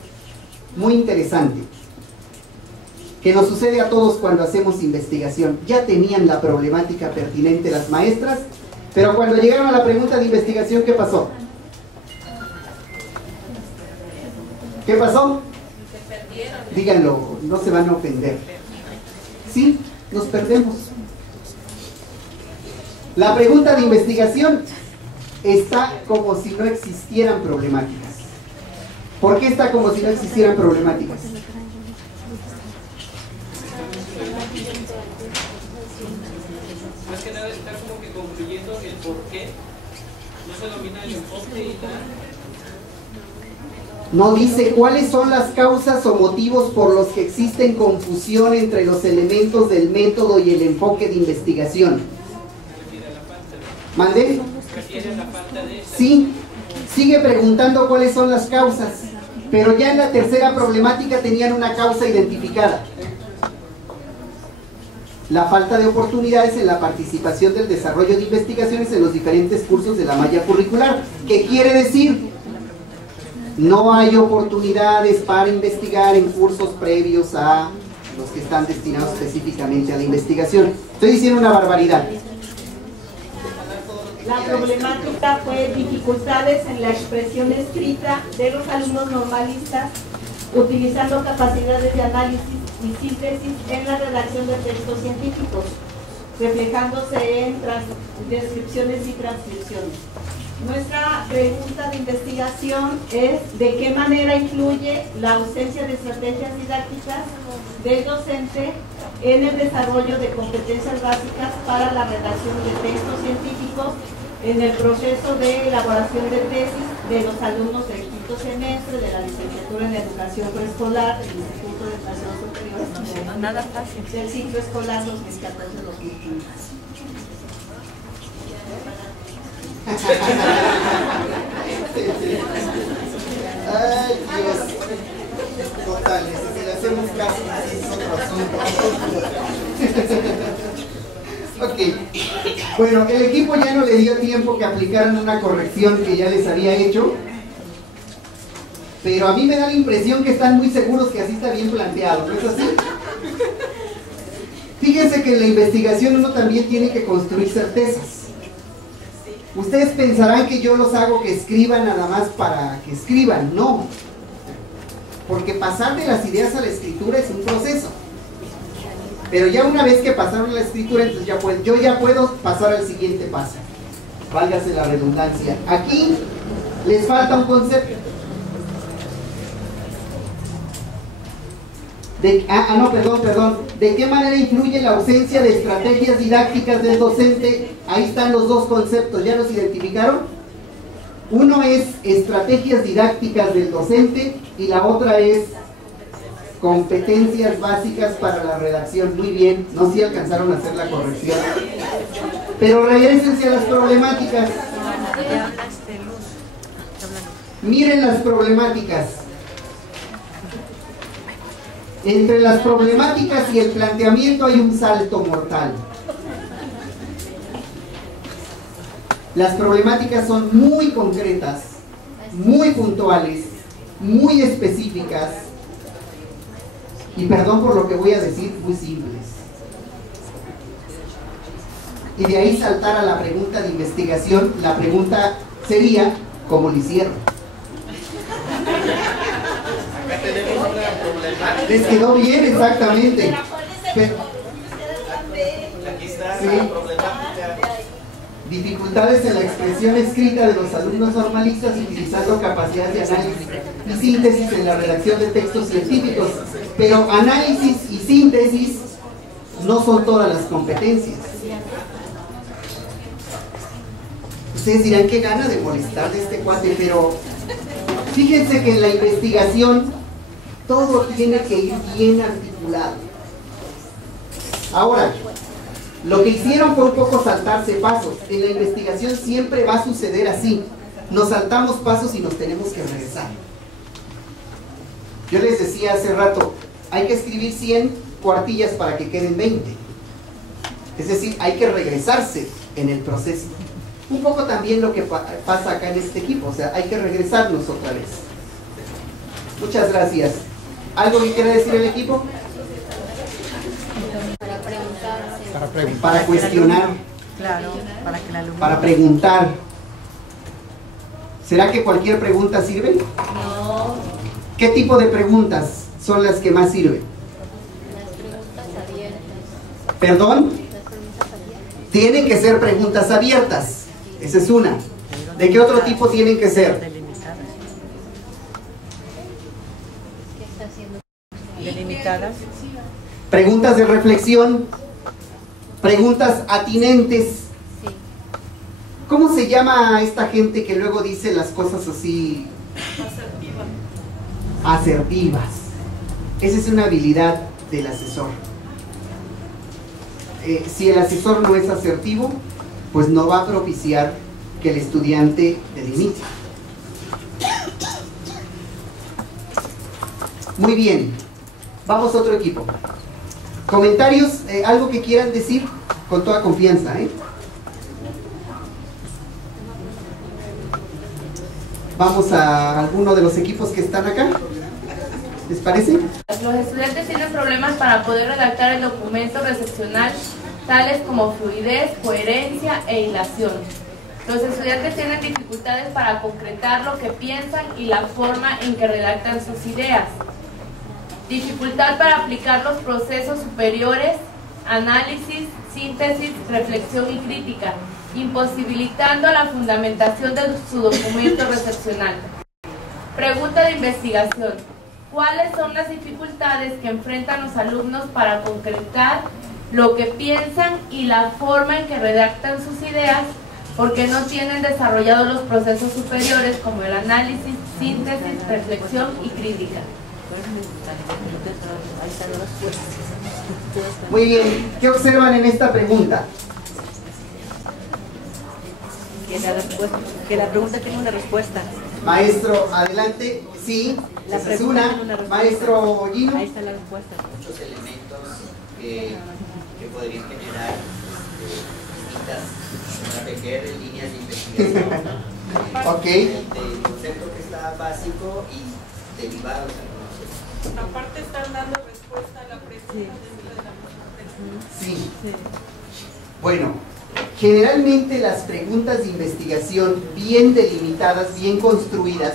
muy interesante, que nos sucede a todos cuando hacemos investigación. Ya tenían la problemática pertinente las maestras, pero cuando llegaron a la pregunta de investigación, ¿qué pasó? ¿Qué pasó? Se perdieron. Díganlo, no se van a ofender. Sí, nos perdemos. La pregunta de investigación está como si no existieran problemáticas. ¿Por qué está como si no existieran problemáticas? Más que nada está como que concluyendo el por qué no se domina el enfoque y No dice cuáles son las causas o motivos por los que existen confusión entre los elementos del método y el enfoque de investigación. ¿Mandé? Sí, sigue preguntando cuáles son las causas, pero ya en la tercera problemática tenían una causa identificada. La falta de oportunidades en la participación del desarrollo de investigaciones en los diferentes cursos de la malla curricular. ¿Qué quiere decir? No hay oportunidades para investigar en cursos previos a los que están destinados específicamente a la investigación. Estoy diciendo una barbaridad. La problemática fue dificultades en la expresión escrita de los alumnos normalistas utilizando capacidades de análisis y síntesis en la redacción de textos científicos, reflejándose en descripciones y transcripciones. Nuestra pregunta de investigación es ¿de qué manera influye la ausencia de estrategias didácticas del docente en el desarrollo de competencias básicas para la redacción de textos científicos en el proceso de elaboración de tesis de los alumnos del quinto semestre de la licenciatura en educación preescolar del Instituto de Educación Superior Nada fácil. del ciclo escolar 2014-2015? Ay, Dios. Total, si le hacemos caso, es otro asunto. Ok. Bueno, el equipo ya no le dio tiempo que aplicaran una corrección que ya les había hecho. Pero a mí me da la impresión que están muy seguros que así está bien planteado, ¿no es así? Fíjense que en la investigación uno también tiene que construir certezas. Ustedes pensarán que yo los hago que escriban nada más para que escriban. No. Porque pasar de las ideas a la escritura es un proceso. Pero ya una vez que pasaron la escritura, entonces yo ya puedo pasar al siguiente paso. Válgase la redundancia. Aquí les falta un concepto. Perdón. ¿De qué manera influye la ausencia de estrategias didácticas del docente? Ahí están los dos conceptos, ¿ya los identificaron? Uno es estrategias didácticas del docente y la otra es competencias básicas para la redacción. Muy bien, no sé si alcanzaron a hacer la corrección. Pero regrésense a las problemáticas. Miren las problemáticas. Entre las problemáticas y el planteamiento hay un salto mortal. Las problemáticas son muy concretas, muy puntuales, muy específicas y, perdón por lo que voy a decir, muy simples. y de ahí saltar a la pregunta de investigación, la pregunta sería, ¿cómo lo hicieron? Acá tenemos una problemática. Les quedó bien, exactamente. Pero, Aquí está sí. la problemática. Dificultades en la expresión escrita de los alumnos normalistas utilizando capacidades de análisis y síntesis en la redacción de textos científicos. Pero análisis y síntesis no son todas las competencias. Ustedes dirán que gana de molestar de este cuate, pero fíjense que en la investigación todo tiene que ir bien articulado. Ahora, lo que hicieron fue un poco saltarse pasos. En la investigación siempre va a suceder así. Nos saltamos pasos y nos tenemos que regresar. Yo les decía hace rato, hay que escribir 100 cuartillas para que queden 20. Es decir, hay que regresarse en el proceso. Un poco también lo que pasa acá en este equipo, o sea, hay que regresarnos otra vez. Muchas gracias. ¿Algo que quiera decir el equipo? Para cuestionar. Claro, para que el alumno... Para preguntar. ¿Será que cualquier pregunta sirve? No. ¿Qué tipo de preguntas son las que más sirven? Las preguntas abiertas. ¿Perdón? Las preguntas abiertas. Tienen que ser preguntas abiertas. Esa es una. ¿De qué otro tipo tienen que ser? ¿Qué está haciendo? Delimitadas. Preguntas de reflexión. Preguntas atinentes. Sí. ¿Cómo se llama a esta gente que luego dice las cosas así? Asertivas. Esa es una habilidad del asesor. Si el asesor no es asertivo, pues no va a propiciar que el estudiante delimite. Muy bien. Vamos a otro equipo. Comentarios, algo que quieran decir con toda confianza, ¿eh? Vamos a alguno de los equipos que están acá. ¿Les parece? Los estudiantes tienen problemas para poder redactar el documento recepcional, tales como fluidez, coherencia e hilación. Los estudiantes tienen dificultades para concretar lo que piensan y la forma en que redactan sus ideas. Dificultad para aplicar los procesos superiores, análisis, síntesis, reflexión y crítica, imposibilitando la fundamentación de su documento recepcional. Pregunta de investigación. ¿Cuáles son las dificultades que enfrentan los alumnos para concretar lo que piensan y la forma en que redactan sus ideas, porque no tienen desarrollados los procesos superiores como el análisis, síntesis, reflexión y crítica? Muy bien. ¿Qué observan en esta pregunta? Que la pregunta tiene una respuesta. Maestro, adelante. Sí, La esa es pregunta una. tiene respuesta. Maestro Gino. Ahí está la respuesta. Muchos elementos que podrían generar distintas, para tejer líneas de investigación. Ok. Del concepto que está básico y derivados al concepto. Aparte están dando respuesta a la pregunta dentro de la misma pregunta. Sí. Bueno, generalmente las preguntas de investigación bien delimitadas, bien construidas,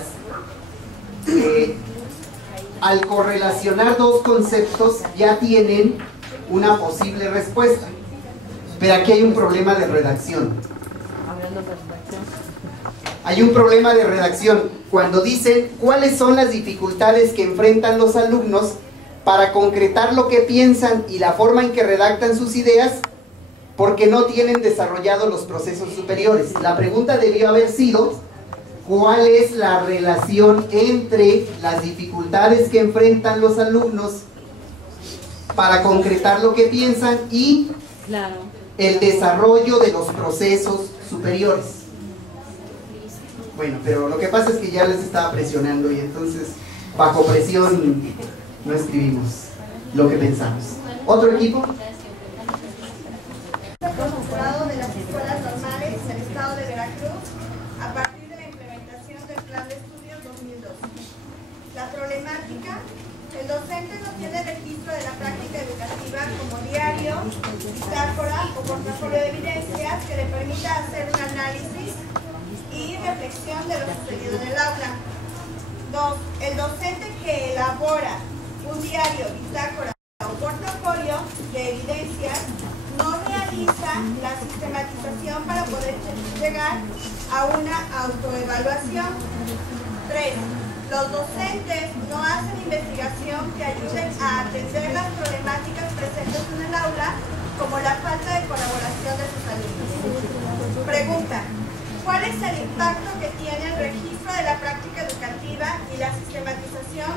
al correlacionar dos conceptos ya tienen una posible respuesta. Pero aquí hay un problema de redacción. Hay un problema de redacción cuando dicen cuáles son las dificultades que enfrentan los alumnos para concretar lo que piensan y la forma en que redactan sus ideas, porque no tienen desarrollados los procesos superiores. La pregunta debió haber sido: ¿cuál es la relación entre las dificultades que enfrentan los alumnos para concretar lo que piensan y el desarrollo de los procesos superiores? Bueno, pero lo que pasa es que ya les estaba presionando y entonces bajo presión no escribimos lo que pensamos. ¿Otro equipo? Profesorado de las escuelas normales del estado de Veracruz a partir de la implementación del Plan de Estudios 2012. La problemática. El docente no tiene registro de la práctica educativa como diario, bitácora o portafolio de evidencias que le permita hacer un análisis y reflexión de lo sucedido en el aula. 2. El docente que elabora un diario, bitácora o portafolio de evidencias no realiza la sistematización para poder llegar a una autoevaluación. 3. Los docentes no hacen investigación que ayuden a atender las problemáticas presentes en el aula, como la falta de colaboración de sus alumnos. Pregunta: ¿cuál es el impacto que tiene el registro de la práctica educativa y la sistematización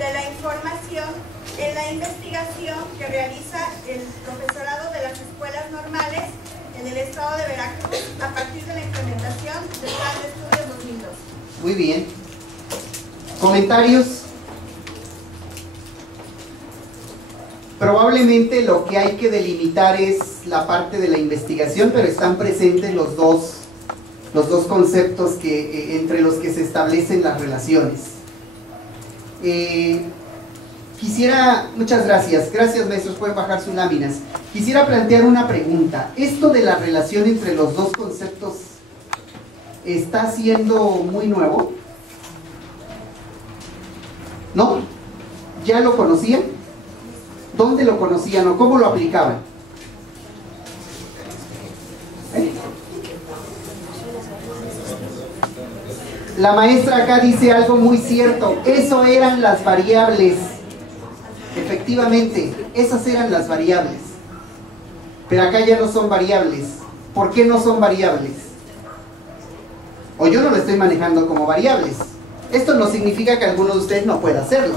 de la información en la investigación que realiza el profesorado de las escuelas normales en el estado de Veracruz a partir de la implementación del Plan de Estudios 2002? Muy bien. ¿Comentarios? Probablemente lo que hay que delimitar es la parte de la investigación, pero están presentes los dos conceptos entre los que se establecen las relaciones. Muchas gracias. Gracias, maestros, pueden bajar sus láminas. Quisiera plantear una pregunta. ¿Esto de la relación entre los dos conceptos está siendo muy nuevo? ¿No? ¿Ya lo conocían? ¿Dónde lo conocían o cómo lo aplicaban? La maestra acá dice algo muy cierto. Eso eran las variables. Efectivamente, esas eran las variables. Pero acá ya no son variables. ¿Por qué no son variables? O yo no lo estoy manejando como variables. Esto no significa que alguno de ustedes no pueda hacerlo.